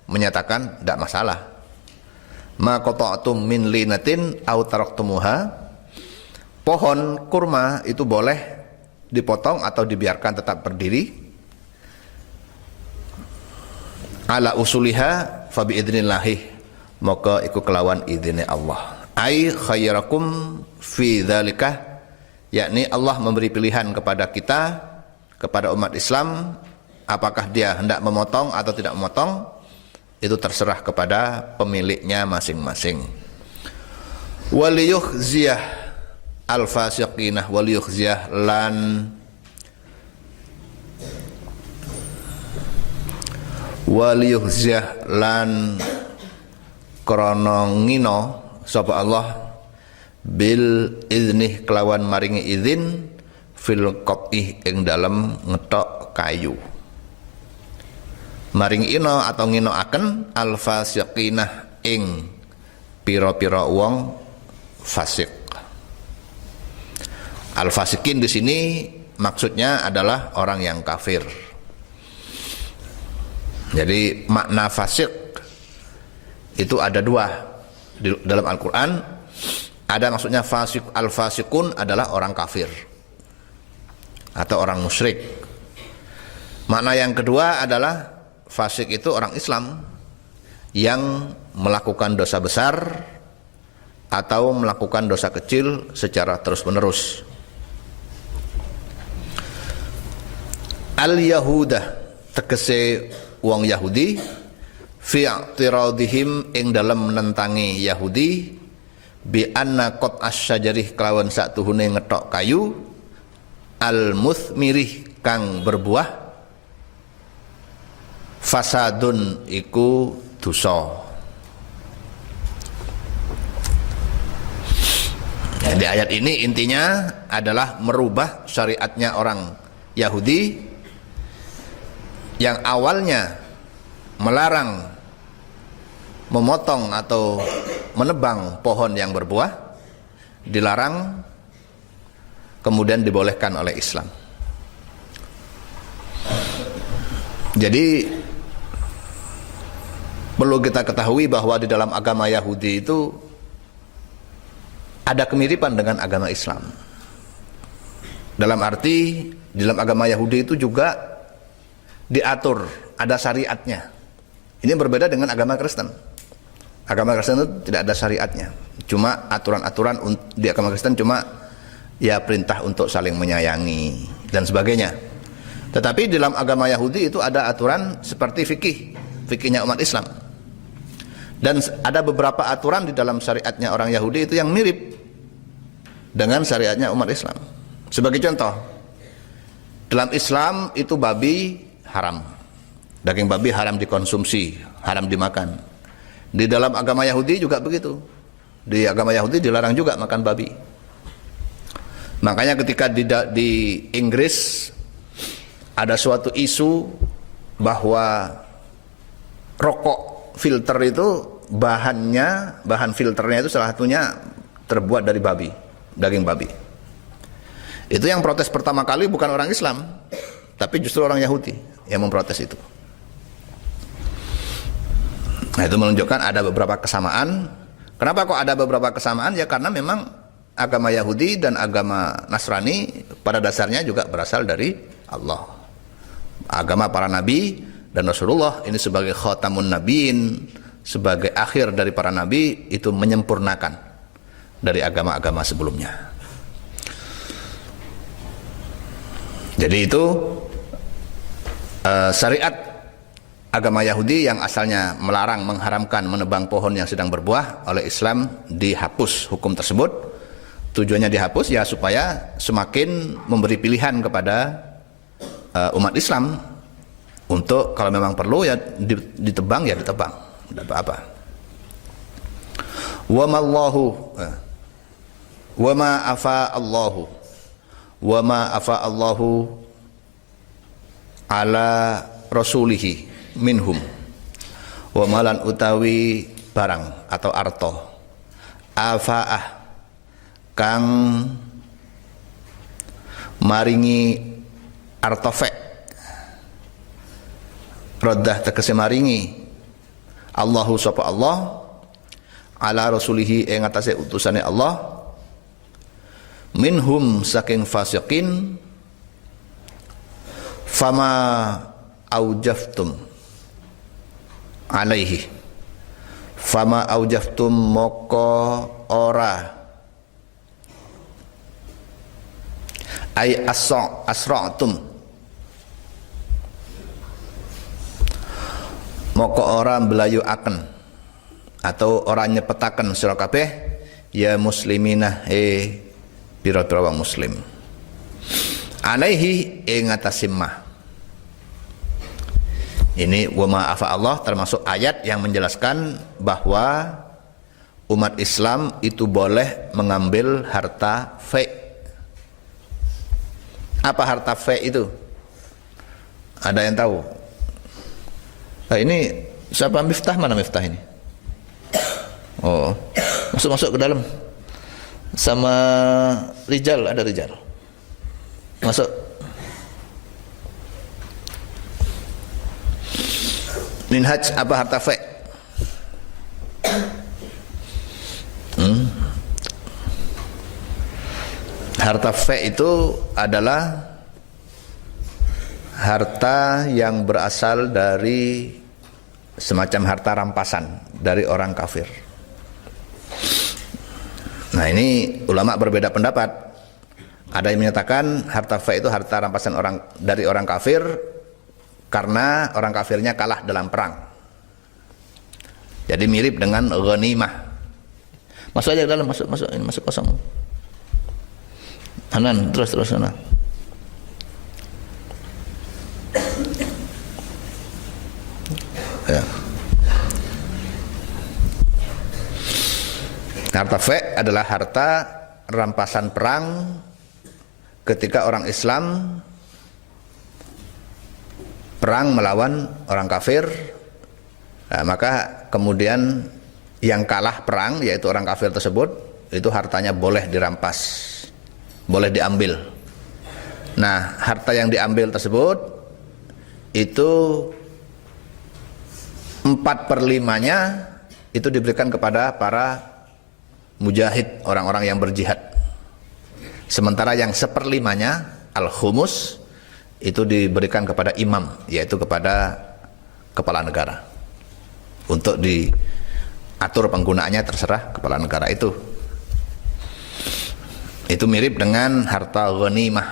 menyatakan tidak masalah. Ma qata'tum min linatin aw taraktumuha, pohon kurma itu boleh dipotong atau dibiarkan tetap berdiri ala usuliha fa bi idznillah, maka iku kelawan izine Allah. Ai khayyarakum fi dzalika, yakni Allah memberi pilihan kepada kita, kepada umat Islam, apakah dia hendak memotong atau tidak memotong, itu terserah kepada pemiliknya masing-masing. Waliyukhziyah al-fasiqinah, waliyukhziyah lan krana ngino sapa Allah bil iznih kelawan maringi izin fil qat'ih ing dalem ngetok kayu. Maring ino atau nginoaken al fasiqinah ing pira-pira wong fasik. Al fasikin di sini maksudnya adalah orang yang kafir. Jadi makna fasik itu ada dua di dalam Al-Qur'an. Ada maksudnya fasik, al-fasikun adalah orang kafir atau orang musyrik. Makna yang kedua adalah fasik itu orang Islam yang melakukan dosa besar atau melakukan dosa kecil secara terus-menerus. Al-Yahudah tegese wong Yahudi fi i'tiradihim ing dalam menentangi Yahudi bi anna qat asy-syajarih kelawan satuhune ngetok kayu al-muthmirih kang berbuah fasadun iku dosa. Di ayat ini intinya adalah merubah syariatnya orang Yahudi yang awalnya melarang memotong atau menebang pohon yang berbuah, dilarang, kemudian dibolehkan oleh Islam. Jadi perlu kita ketahui bahwa di dalam agama Yahudi itu ada kemiripan dengan agama Islam. Dalam arti di dalam agama Yahudi itu juga diatur, ada syariatnya. Ini berbeda dengan agama Kristen. Agama Kristen itu tidak ada syariatnya. Cuma aturan-aturan di agama Kristen cuma ya perintah untuk saling menyayangi dan sebagainya. Tetapi dalam agama Yahudi itu ada aturan seperti fikihnya umat Islam. Dan ada beberapa aturan di dalam syariatnya orang Yahudi itu yang mirip dengan syariatnya umat Islam. Sebagai contoh, dalam Islam itu babi haram. Daging babi haram dikonsumsi, haram dimakan. Di dalam agama Yahudi juga begitu. Di agama Yahudi dilarang juga makan babi. Makanya ketika di Inggris ada suatu isu bahwa rokok filter itu bahan filternya itu salah satunya terbuat dari babi, daging babi. Itu yang protes pertama kali bukan orang Islam, tapi justru orang Yahudi yang memprotes itu. Nah, itu menunjukkan ada beberapa kesamaan. Kenapa kok ada beberapa kesamaan? Ya karena memang agama Yahudi dan agama Nasrani pada dasarnya juga berasal dari Allah. Agama para nabi dan Rasulullah ini sebagai khatamun nabiin, sebagai akhir dari para nabi, itu menyempurnakan dari agama-agama sebelumnya. Jadi itu syariat agama Yahudi yang asalnya melarang, mengharamkan menebang pohon yang sedang berbuah, oleh Islam dihapus hukum tersebut. Tujuannya dihapus ya supaya semakin memberi pilihan kepada umat Islam untuk kalau memang perlu ya ditebang ya ditebang, tidak apa-apa. Wa ma afa Allahu ala rasulihi minhum, wa malan utawi barang atau arto afaah kang maringi artofek raddah tegese maringi Allahu sapa Allah ala rasulihi ing atase utusane Allah minhum saking fasiqin fama aujaftum alaihi, fama aujaftum moko ora ay asra'tum moko ora belayu akan atau ora nyepetaken sira kabeh ya musliminah pira-pira wong muslim alaihi ing atase mah. Ini wa ma afa Allah termasuk ayat yang menjelaskan bahwa umat Islam itu boleh mengambil harta fai. Apa harta fai itu? Ada yang tahu? Nah, ini siapa Miftah? Mana Miftah ini? Oh, masuk ke dalam. Sama Rijal, ada Rijal. Masuk. Minhaj apa harta fai? Harta fai itu adalah harta yang berasal dari semacam harta rampasan dari orang kafir. Nah, ini ulama berbeda pendapat. Ada yang menyatakan harta fai itu harta rampasan dari orang kafir karena orang kafirnya kalah dalam perang. Jadi mirip dengan ghanimah. Masuk aja ke dalam, masuk ini masuk kosong. Hanan, terus sana. Ya. Harta fai adalah harta rampasan perang ketika orang Islam perang melawan orang kafir. Nah, maka kemudian yang kalah perang yaitu orang kafir tersebut, itu hartanya boleh dirampas, boleh diambil. Nah, harta yang diambil tersebut itu 4/5-nya itu diberikan kepada para mujahid, orang-orang yang berjihad. Sementara yang 1/5-nya al-khumus itu diberikan kepada imam, yaitu kepada kepala negara. Untuk diatur penggunaannya terserah kepala negara itu. Itu mirip dengan harta ghanimah.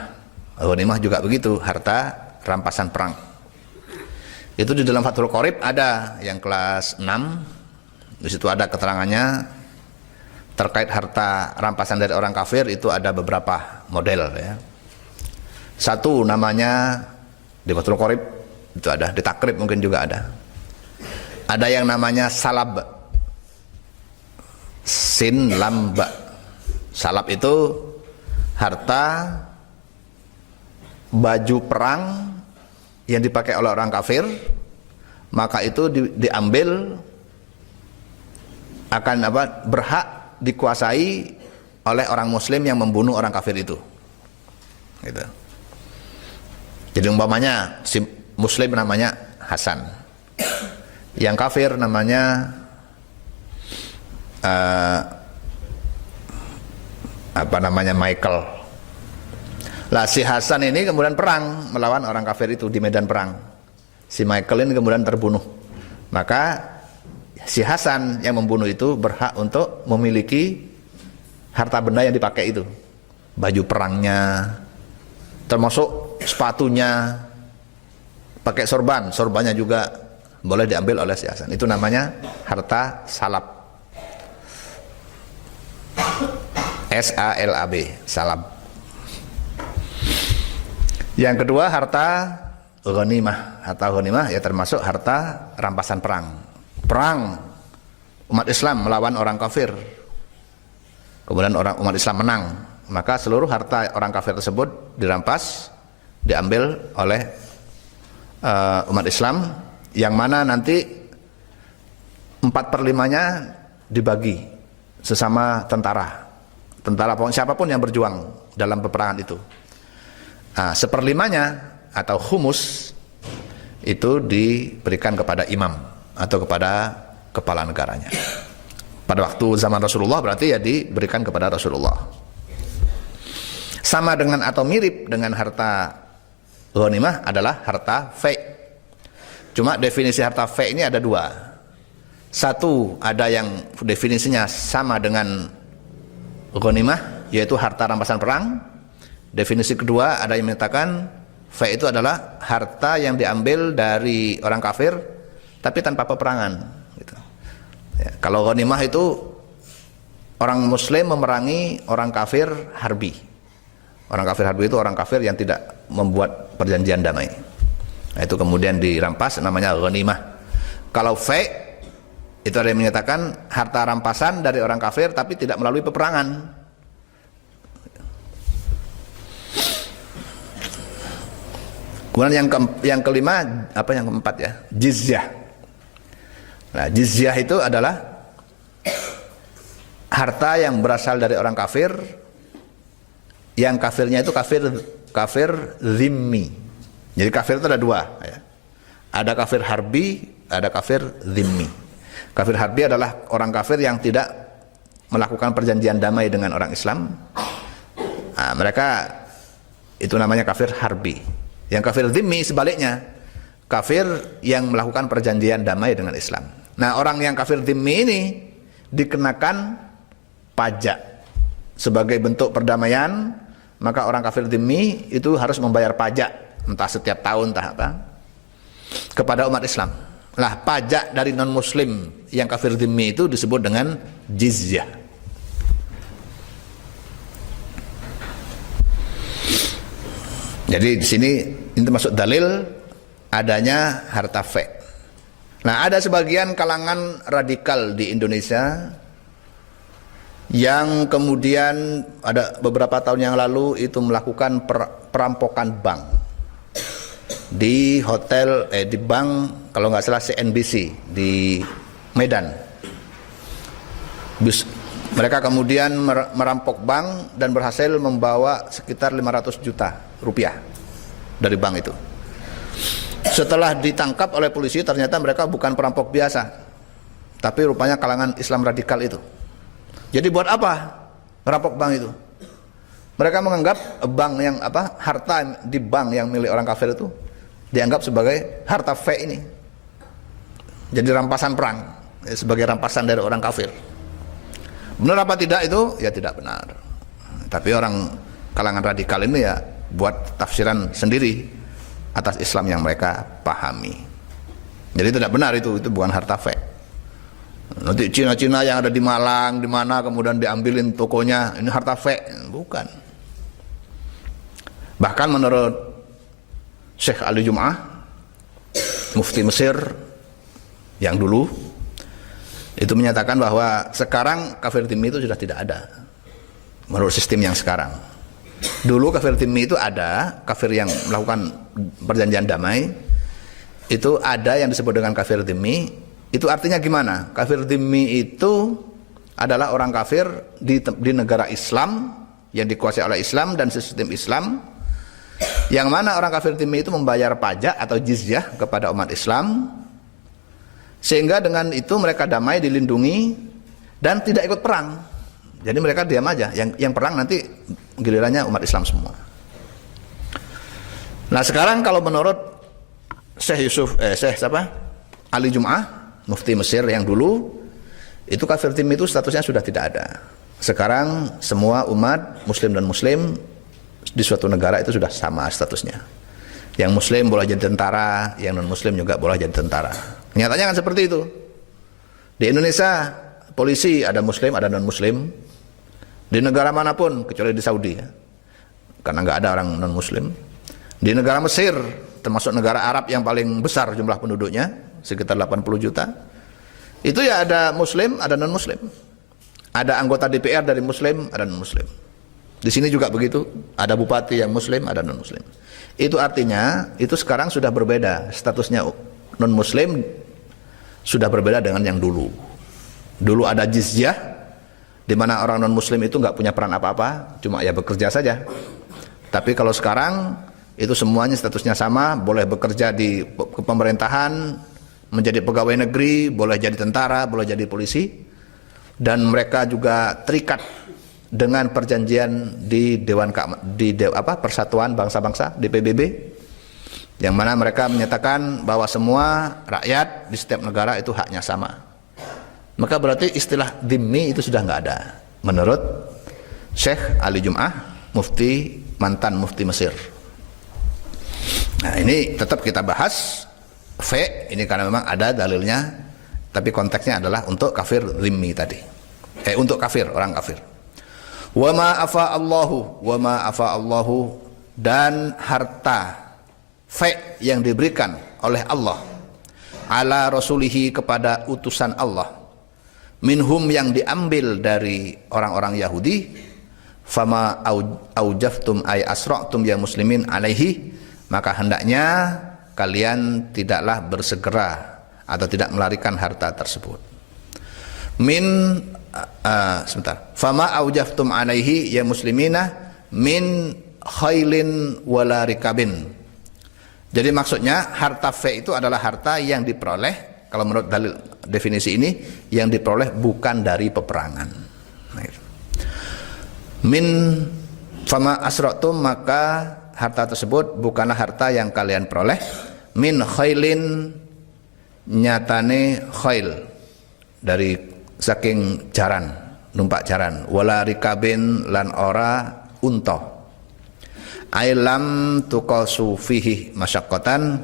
Ghanimah juga begitu, harta rampasan perang. Itu di dalam Fathul Qorib ada yang kelas 6. Di situ ada keterangannya terkait harta rampasan dari orang kafir, itu ada beberapa model ya. Satu namanya di Fathul Qorib itu ada, di Takrib mungkin juga ada. Ada yang namanya salab. Sin lam ba. Salab itu harta baju perang yang dipakai oleh orang kafir, maka itu diambil akan berhak dikuasai oleh orang muslim yang membunuh orang kafir itu. Gitu. Jadi umpamanya si muslim namanya Hasan, yang kafir namanya Michael. Lah si Hasan ini kemudian perang melawan orang kafir itu di medan perang. Si Michael ini kemudian terbunuh. Maka si Hasan yang membunuh itu berhak untuk memiliki harta benda yang dipakai itu. Baju perangnya, termasuk sepatunya, pakai sorbannya juga boleh diambil oleh si Hasan. Itu namanya harta salab. SALAB, salab. Yang kedua harta ghanimah. Harta ghanimah ya termasuk harta rampasan perang. Perang umat Islam melawan orang kafir. Kemudian umat Islam menang, maka seluruh harta orang kafir tersebut dirampas, diambil oleh umat Islam, yang mana nanti 4/5-nya dibagi sesama tentara siapapun yang berjuang dalam peperangan itu. Nah, 1/5-nya atau humus itu diberikan kepada imam atau kepada kepala negaranya. Pada waktu zaman Rasulullah berarti ya diberikan kepada Rasulullah. Sama dengan atau mirip dengan harta ghanimah adalah harta fai'. Cuma definisi harta fai' ini ada dua. Satu, ada yang definisinya sama dengan ghanimah, yaitu harta rampasan perang. Definisi kedua ada yang menyatakan fai' itu adalah harta yang diambil dari orang kafir tapi tanpa peperangan gitu. Ya, kalau ghanimah itu orang muslim memerangi orang kafir harbi. Orang kafir harbi itu orang kafir yang tidak membuat perjanjian damai. Nah, itu kemudian dirampas, namanya ghanimah. Kalau fai' itu ada yang menyatakan harta rampasan dari orang kafir tapi tidak melalui peperangan. Kemudian yang kelima, yang keempat ya, jizyah. Nah, jizyah itu adalah harta yang berasal dari orang kafir, yang kafirnya itu kafir zimmi. Jadi kafir itu ada dua ya. Ada kafir harbi, ada kafir zimmi. Kafir harbi adalah orang kafir yang tidak melakukan perjanjian damai dengan orang Islam. Nah, mereka itu namanya kafir harbi. Yang kafir zimmi sebaliknya, kafir yang melakukan perjanjian damai dengan Islam. Nah, orang yang kafir zimmi ini dikenakan pajak sebagai bentuk perdamaian, maka orang kafir zimmi itu harus membayar pajak, entah setiap tahun entah apa, kepada umat Islam. Lah, pajak dari non muslim yang kafir zimmi itu disebut dengan jizyah. Jadi di sini ini termasuk dalil adanya harta fai'. Nah, ada sebagian kalangan radikal di Indonesia yang kemudian ada beberapa tahun yang lalu itu melakukan perampokan bank di hotel di bank kalau nggak salah CNBC di Medan. Mereka kemudian merampok bank dan berhasil membawa sekitar 500 juta rupiah dari bank itu. Setelah ditangkap oleh polisi, ternyata mereka bukan perampok biasa, tapi rupanya kalangan Islam radikal itu. Jadi buat apa merampok bank itu? Mereka menganggap bank yang harta di bank yang milik orang kafir itu dianggap sebagai harta fake ini. Jadi rampasan perang, sebagai rampasan dari orang kafir. Benar apa tidak itu? Ya tidak benar. Tapi orang kalangan radikal ini ya buat tafsiran sendiri atas Islam yang mereka pahami. Jadi tidak benar itu bukan harta fake. Nanti Cina-Cina yang ada di Malang, di mana kemudian diambilin tokonya, ini harta fake, bukan. Bahkan menurut Syekh Ali Jum'ah, Mufti Mesir yang dulu, itu menyatakan bahwa sekarang kafir dhimmi itu sudah tidak ada menurut sistem yang sekarang. Dulu kafir dhimmi itu ada, kafir yang melakukan perjanjian damai, itu ada yang disebut dengan kafir dhimmi. Itu artinya gimana? Kafir dhimmi itu adalah orang kafir di negara Islam yang dikuasai oleh Islam dan sistem Islam, yang mana orang kafir dhimmi itu membayar pajak atau jizyah kepada umat Islam, sehingga dengan itu mereka damai, dilindungi, dan tidak ikut perang. Jadi mereka diam aja, yang perang nanti gilirannya umat Islam semua. Nah sekarang kalau menurut Syekh Ali Jum'ah, Mufti Mesir yang dulu, itu kafir dhimmi itu statusnya sudah tidak ada. Sekarang semua umat Muslim dan Muslim di suatu negara itu sudah sama statusnya. Yang Muslim boleh jadi tentara, yang non Muslim juga boleh jadi tentara. Nyatanya kan seperti itu. Di Indonesia polisi ada Muslim, ada non Muslim. Di negara manapun kecuali di Saudi ya, karena nggak ada orang non Muslim. Di negara Mesir, termasuk negara Arab yang paling besar jumlah penduduknya, sekitar 80 juta, itu ya ada Muslim, ada non Muslim. Ada anggota DPR dari Muslim, ada non Muslim. Di sini juga begitu, ada bupati yang Muslim, ada non Muslim. Itu artinya itu sekarang sudah berbeda, statusnya non Muslim sudah berbeda dengan yang dulu. Dulu ada jizyah, di mana orang non Muslim itu nggak punya peran apa-apa, cuma ya bekerja saja. Tapi kalau sekarang itu semuanya statusnya sama, boleh bekerja di pemerintahan, menjadi pegawai negeri, boleh jadi tentara, boleh jadi polisi, dan mereka juga terikat dengan perjanjian di Persatuan Bangsa-Bangsa, di PBB, yang mana mereka menyatakan bahwa semua rakyat di setiap negara itu haknya sama. Maka berarti istilah dhimmi itu sudah nggak ada menurut Syekh Ali Jum'ah, mantan mufti Mesir. Nah ini tetap kita bahas ini karena memang ada dalilnya, tapi konteksnya adalah untuk kafir dhimmi tadi, untuk kafir, orang kafir. Wa ma afa Allahu, dan harta yang diberikan oleh Allah ala rasulihi, kepada utusan Allah, minhum yang diambil dari orang-orang Yahudi, fama aujaftum ay asra'tum ya muslimin alaihi, maka hendaknya kalian tidaklah bersegera atau tidak melarikan harta tersebut. Fama aujaftum alaihi ya muslimina min khailin wala rikabin. Jadi maksudnya harta itu adalah harta yang diperoleh, kalau menurut dalil definisi ini, yang diperoleh bukan dari peperangan. Min fama asratum, maka harta tersebut bukanlah harta yang kalian peroleh. Min khailin, nyatane khail dari saking jaran, numpak jaran, wala rikabin, lan ora unta. Ailam tuqasu fihi masyaqqatan,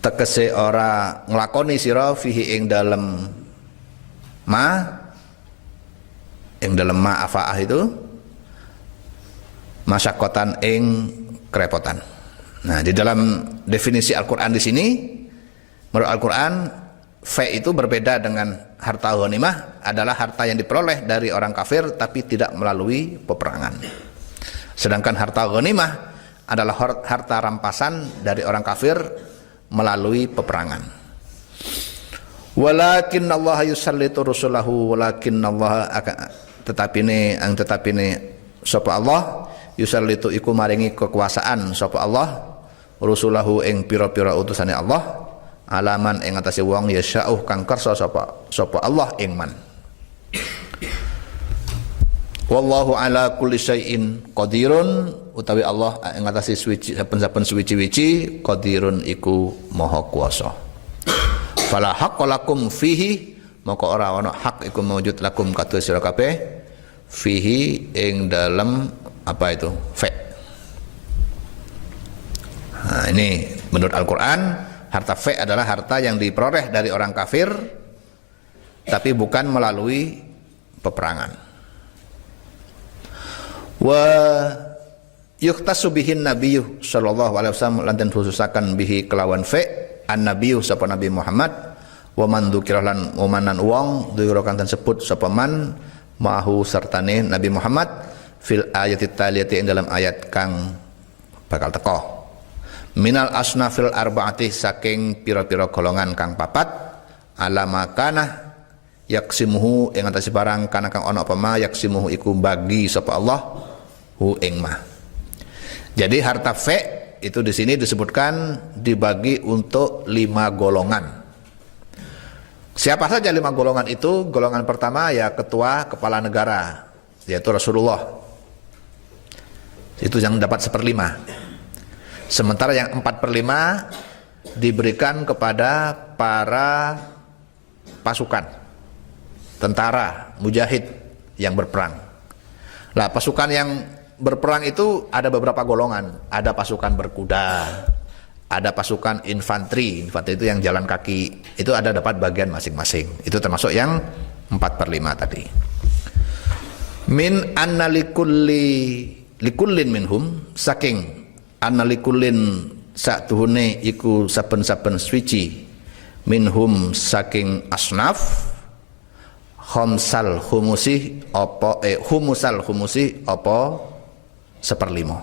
tegese ora nglakoni sira fihi ing dalem afaah itu masyaqqatan ing kerepotan. Nah, di dalam definisi Al-Qur'an di sini, menurut Al-Qur'an, itu berbeda dengan harta ghanimah, adalah harta yang diperoleh dari orang kafir tapi tidak melalui peperangan. Sedangkan harta ghanimah adalah harta rampasan dari orang kafir melalui peperangan. Walakin Allah yusallitu rusulahu, walakin Allah tetapi ini sapa Allah yusallitu iku maringi kekuasaan sapa Allah rusulahu ing pira-pira utusane Allah, alaman ing atase wong yasya'uh kang kersa sapa Allah ing man. Wallahu ala kulli syai'in qadirun, utawi Allah ing ngatasi suci saben-saben suci-wici, qadirun iku maha kuwasa. Fala haqqa lakum fihi, maka ora ana hak iku mawujud lakum kados sira kabeh fihi ing dalam apa itu? Fa. Nah, ini menurut Al-Qur'an, harta fa adalah harta yang diperoleh dari orang kafir tapi bukan melalui peperangan. Wa yukhtassu bihin nabiyyu sallallahu alaihi wasallam lan den khususaken bihi kelawan fa an nabiyyu sapa Nabi Muhammad wa man dzukira lan umanan wong dzukira kang den sebut sapa man mahu sertane Nabi Muhammad fil ayati taliyati ing dalam ayat kang bakal teka minal asnafil arba'ati saking pira-pira golongan kang papat ala makana yaksimuhu ing atase barang kana kang ana apa ma yaksimuhu iku bagi sapa Allah hu ing ma. Jadi harta fa itu di sini disebutkan dibagi untuk 5 golongan. Siapa saja 5 golongan itu? Golongan pertama ya ketua kepala negara, yaitu Rasulullah. Itu yang dapat 1/5. Sementara yang 4/5 diberikan kepada para pasukan, tentara, mujahid yang berperang. Lah pasukan yang berperang itu ada beberapa golongan. Ada pasukan berkuda, ada pasukan infanteri. Infanteri itu yang jalan kaki. Itu ada dapat bagian masing-masing. Itu termasuk yang 4/5 tadi. Min anna likullin minhum, saking annalikulin satuhune iku saben-saben suci minhum saking asnaf khamsal humusi apa humusal humusi apa 1/5.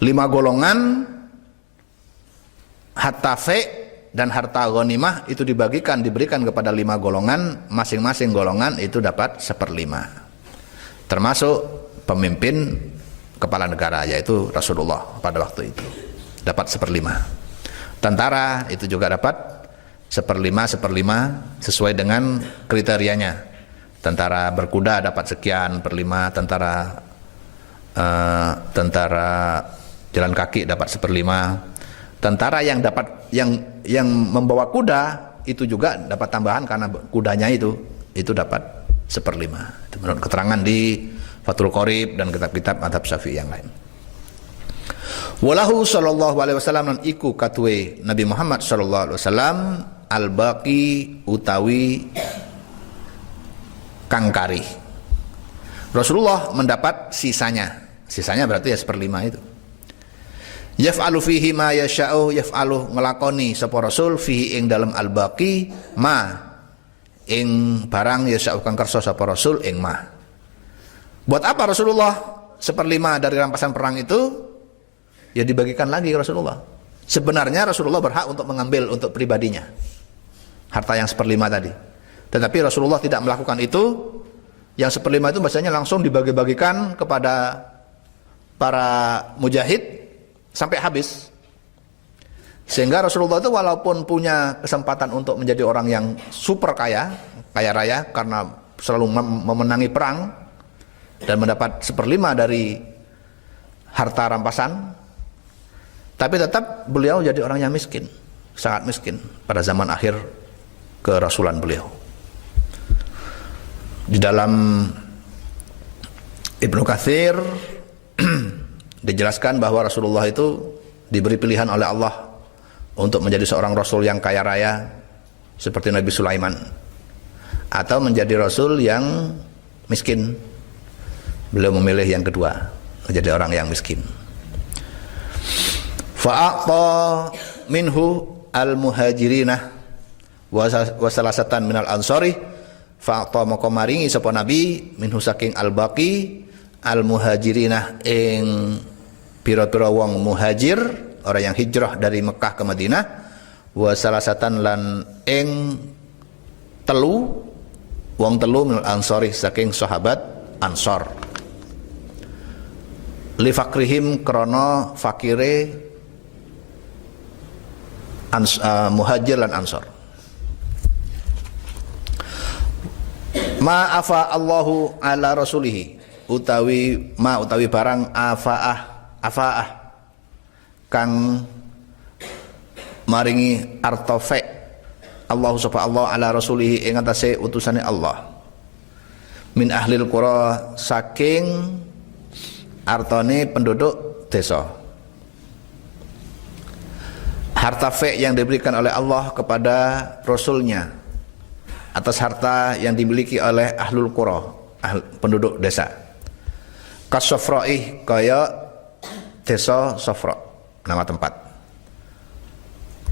5 golongan harta fe dan harta ghanimah itu diberikan kepada 5 golongan, masing-masing golongan itu dapat 1/5. Termasuk pemimpin kepala negara yaitu Rasulullah pada waktu itu dapat 1/5. Tentara itu juga dapat 1/5 sesuai dengan kriterianya. Tentara berkuda dapat sekian per 5, tentara jalan kaki dapat 1/5. Tentara yang dapat yang membawa kuda itu juga dapat tambahan karena kudanya itu dapat 1/5. Itu menurut keterangan di Fathul Qorib dan kitab-kitab mazhab Syafi'i yang lain. Walahu sallallahu alaihi wasallam lan iku katuwe Nabi Muhammad sallallahu alaihi wasallam al-baqi utawi kangkari. Rasulullah mendapat sisanya. Sisanya berarti ya 1/5 itu. Yaf'alu fihi ma yasha'u, yaf'alu ngelakoni sapa Rasul fihi ing dalam al-baqi ma ing barang yasha'u kang kersa sapa Rasul ing ma. Buat apa Rasulullah 1/5 dari rampasan perang itu? Ya dibagikan lagi Rasulullah. Sebenarnya Rasulullah berhak untuk mengambil untuk pribadinya harta yang 1/5 tadi. Tetapi Rasulullah tidak melakukan itu. Yang 1/5 itu biasanya langsung dibagi-bagikan kepada para mujahid sampai habis. Sehingga Rasulullah itu walaupun punya kesempatan untuk menjadi orang yang super kaya raya karena selalu memenangi perang dan mendapat 1/5 dari harta rampasan, tapi tetap beliau jadi orang yang miskin, sangat miskin pada zaman akhir kerasulan beliau. Di dalam Ibnu Katsir dijelaskan bahwa Rasulullah itu diberi pilihan oleh Allah untuk menjadi seorang rasul yang kaya raya seperti Nabi Sulaiman, atau menjadi rasul yang miskin. Beliau memilih yang kedua, menjadi orang yang miskin. Fa'ata minhu al-muhajirinah wa salasatan minal ansari, fa'ata maka maringi sapa Nabi minhu saking al-baqi al-muhajirinah ing pira-pira wong muhajir, orang yang hijrah dari Mekah ke Madinah, wa salasatan lan ing wong telu minal ansari saking sahabat Ansor. Li fakrihim krono fakire muhajir lan ansor. Ma afa Allahu ala rasulihi utawi ma utawi barang afaah kang maringi artofe Allah subhanahu ala rasulihi ing atase utusane Allah min ahlil qura saking artone penduduk desa. Harta fe yang diberikan oleh Allah kepada Rasulnya atas harta yang dimiliki oleh ahlul qura, penduduk desa. Kasofroi kaya desa Sofro, nama tempat.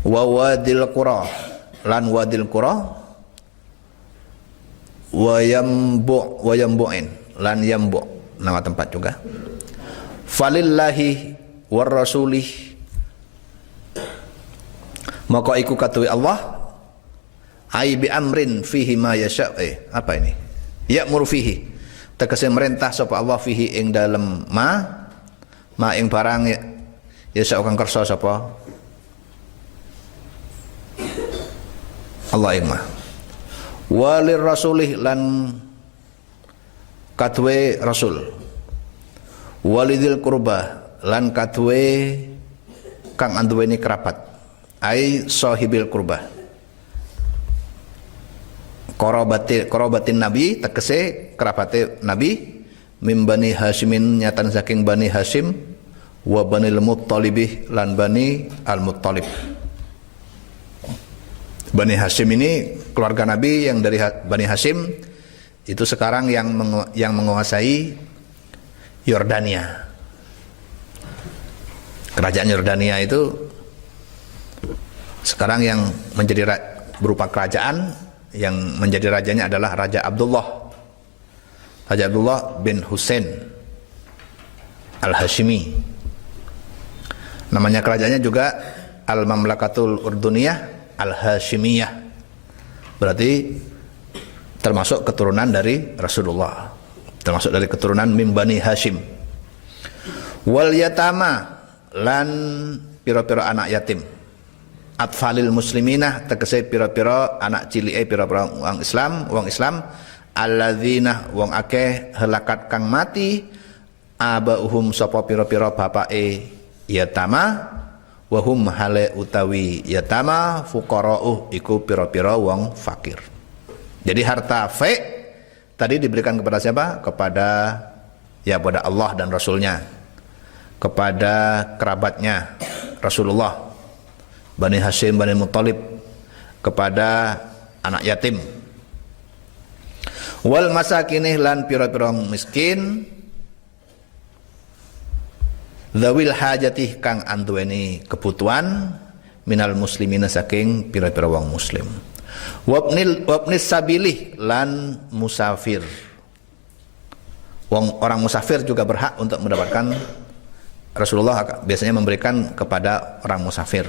Wa wadil qura lan wadil qura wa yambu'in lan yambu' nama tempat juga. Falillahi war rasulih maka iku katuwi Allah ai bi amrin fihi ma yasha apa ini ya'muru fihi tegese merintah sapa Allah fihi ing dalem ma ing barang yasha kang kersa sapa Allah ing ma walir rasulih lan katwe rasul walidil qurba lan katwe kang anduweni kerabat ai sahibil qurba korobatin nabi tegese kerabate nabi mim bani hasyimin nyatan saking bani hasyim wa bani al-muttalibih lan bani al-muttalib. Bani Hasyim ini keluarga nabi yang dari Bani Hasyim itu sekarang yang menguasai Yordania. Kerajaan Yordania itu sekarang yang menjadi berupa kerajaan yang menjadi rajanya adalah Raja Abdullah bin Husain Al-Hashimi. Namanya kerajaannya juga Al-Mamlakatul Urduniyah Al-Hashimiyah. Berarti termasuk keturunan dari Rasulullah, termasuk dari keturunan min Bani Hashim. Wal yatama lan pira-pira anak yatim. Atfalil musliminah tegese pira-pira anak cilike pira-pira wong Islam alladzina wong akeh helakat kang mati abauhum sapa pira-pira bapake yatama wa hum hale utawi yatama fuqara'uh iku pira-pira wong fakir. Jadi harta fe tadi diberikan kepada siapa? Kepada Allah dan Rasulnya, kepada kerabatnya Rasulullah, Bani Hasyim, Bani Muttalib, kepada anak yatim. Wal masakinih lan pira-pira miskin, dzawil hajatih kang anduweni kebutuhan, minal muslimina saking pira-pira wong muslim. Wabnis sabilih lan musafir. Orang musafir juga berhak untuk mendapatkan. Rasulullah biasanya memberikan kepada orang musafir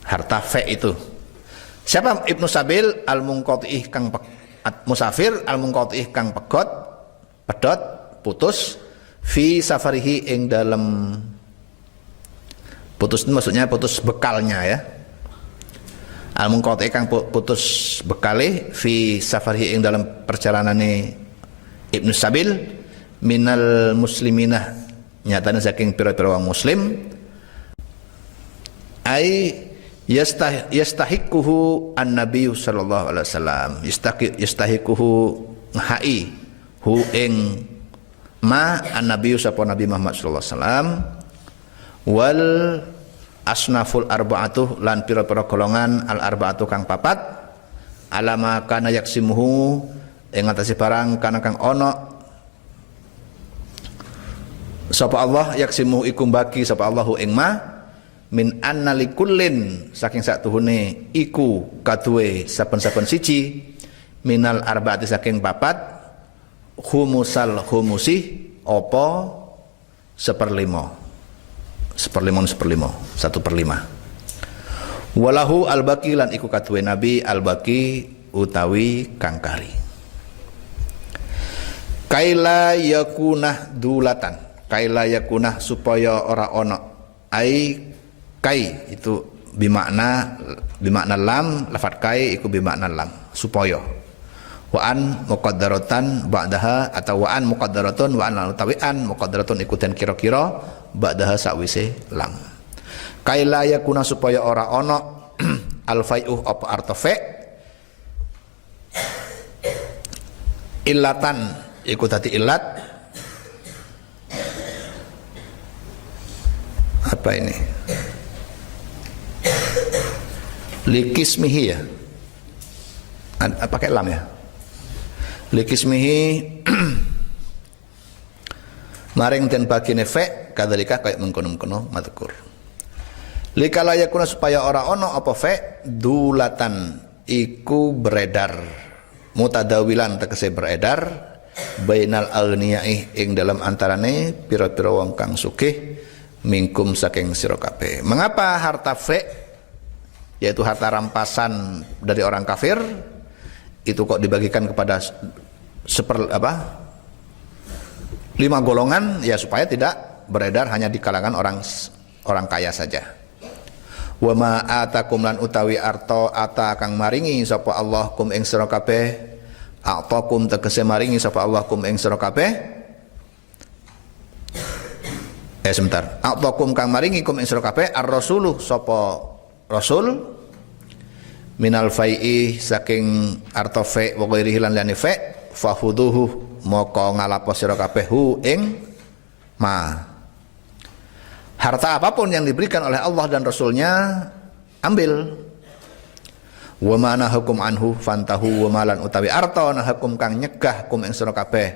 harta fe itu. Siapa Ibnu Sabil? Al-munqati'ih kang musafir, al-munqati'ih kang pedot putus fi safarihi ing dalam putus itu maksudnya putus bekalnya ya. Al-munqati'ih kang putus bekale fi safarihi ing dalam perjalanane Ibnu Sabil minal musliminah nyatane saking pira-pira wong muslim ai yastahiquhu an-nabiy sallallahu alaihi wasallam yastahiquhu hai hu ing ma an-nabiy sapa Nabi Muhammad sallallahu alaihi wasallam wal asnaful arba'atuh lan pira-pira golongan al arba'atu kang papat alama kana yaksimuhu ing atase barang kana kang ana sapa Allah yaksimuhu iku bagi sapa Allahu ing ma min anna likullin saking satuhune iku kaduwe saben-saben siji minal arba'ati saking papat humusal humusi apa 1/5 walahu al-baqi lan iku kaduwe nabi al-baqi utawi kang kari kaila yakunah dulatan kaila yakunah supaya ora ono ai kai itu bimakna lam lafat kai iku bimakna lam supaya Wa an muqaddaratan ba'daha atau wa an muqaddaratun wa an utawi an muqaddaratun ikutan kira-kira ba'daha sakwise lam. Kaila yakuna supaya ora ana al-fai'u apa artefe illatan iku dadi illat apa ini likismihi ya pakai lam ya likismihi maring den bagine fe kadzalika kaya mengkono-mengkono madkur likala yakuna supaya ora ono apa fe dulatan iku beredar mutadawilan tegese beredar bainal aghniyai ing dalam antarane pira-pira wong kang sugih mingkum saking sira kabeh. Mengapa harta fe yaitu harta rampasan dari orang kafir itu kok dibagikan kepada 5 golongan ya supaya tidak beredar hanya di kalangan orang kaya saja. Wa ma atakum lan utawi arta ata kang maringi sapa Allah kum ing sira kabeh atakum tegese maringi sapa Allah kum ing sira kabeh sebentar atakum kang maringi kum ing sira kabeh ar-rasulu sapa rasul minal fai'i saking arta fa wa ghairihi lan liyane fa fahuduhu moko ngalapo sira kabeh hu ing ma harta apapun yang diberikan oleh Allah dan Rasulnya ambil. Wa mana hukum anhu fantahu wa malan utawi arta nahakum kang nyegah kum ing sira kabeh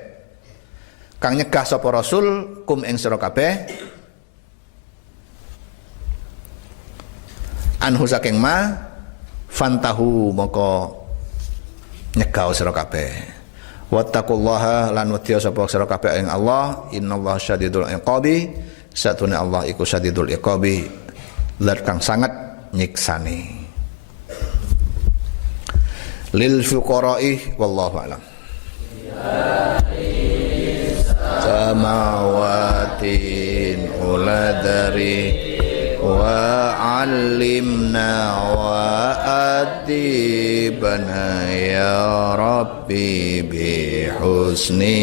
kang nyegah sapa Rasul kum ing sira kabeh anhu saking ma fantahu moko nyegah sira kabeh. Wattaqullaha lan wedya sapa sira kabeh ing Allah innallaha syadidul iqabi satune Allah iku syadidul iqabi zat kang sangat nyiksani. Lil fuqara'i wallahu a'lam. Samawatin uladari wa 'allimna wa adibana ya rabbi bi husni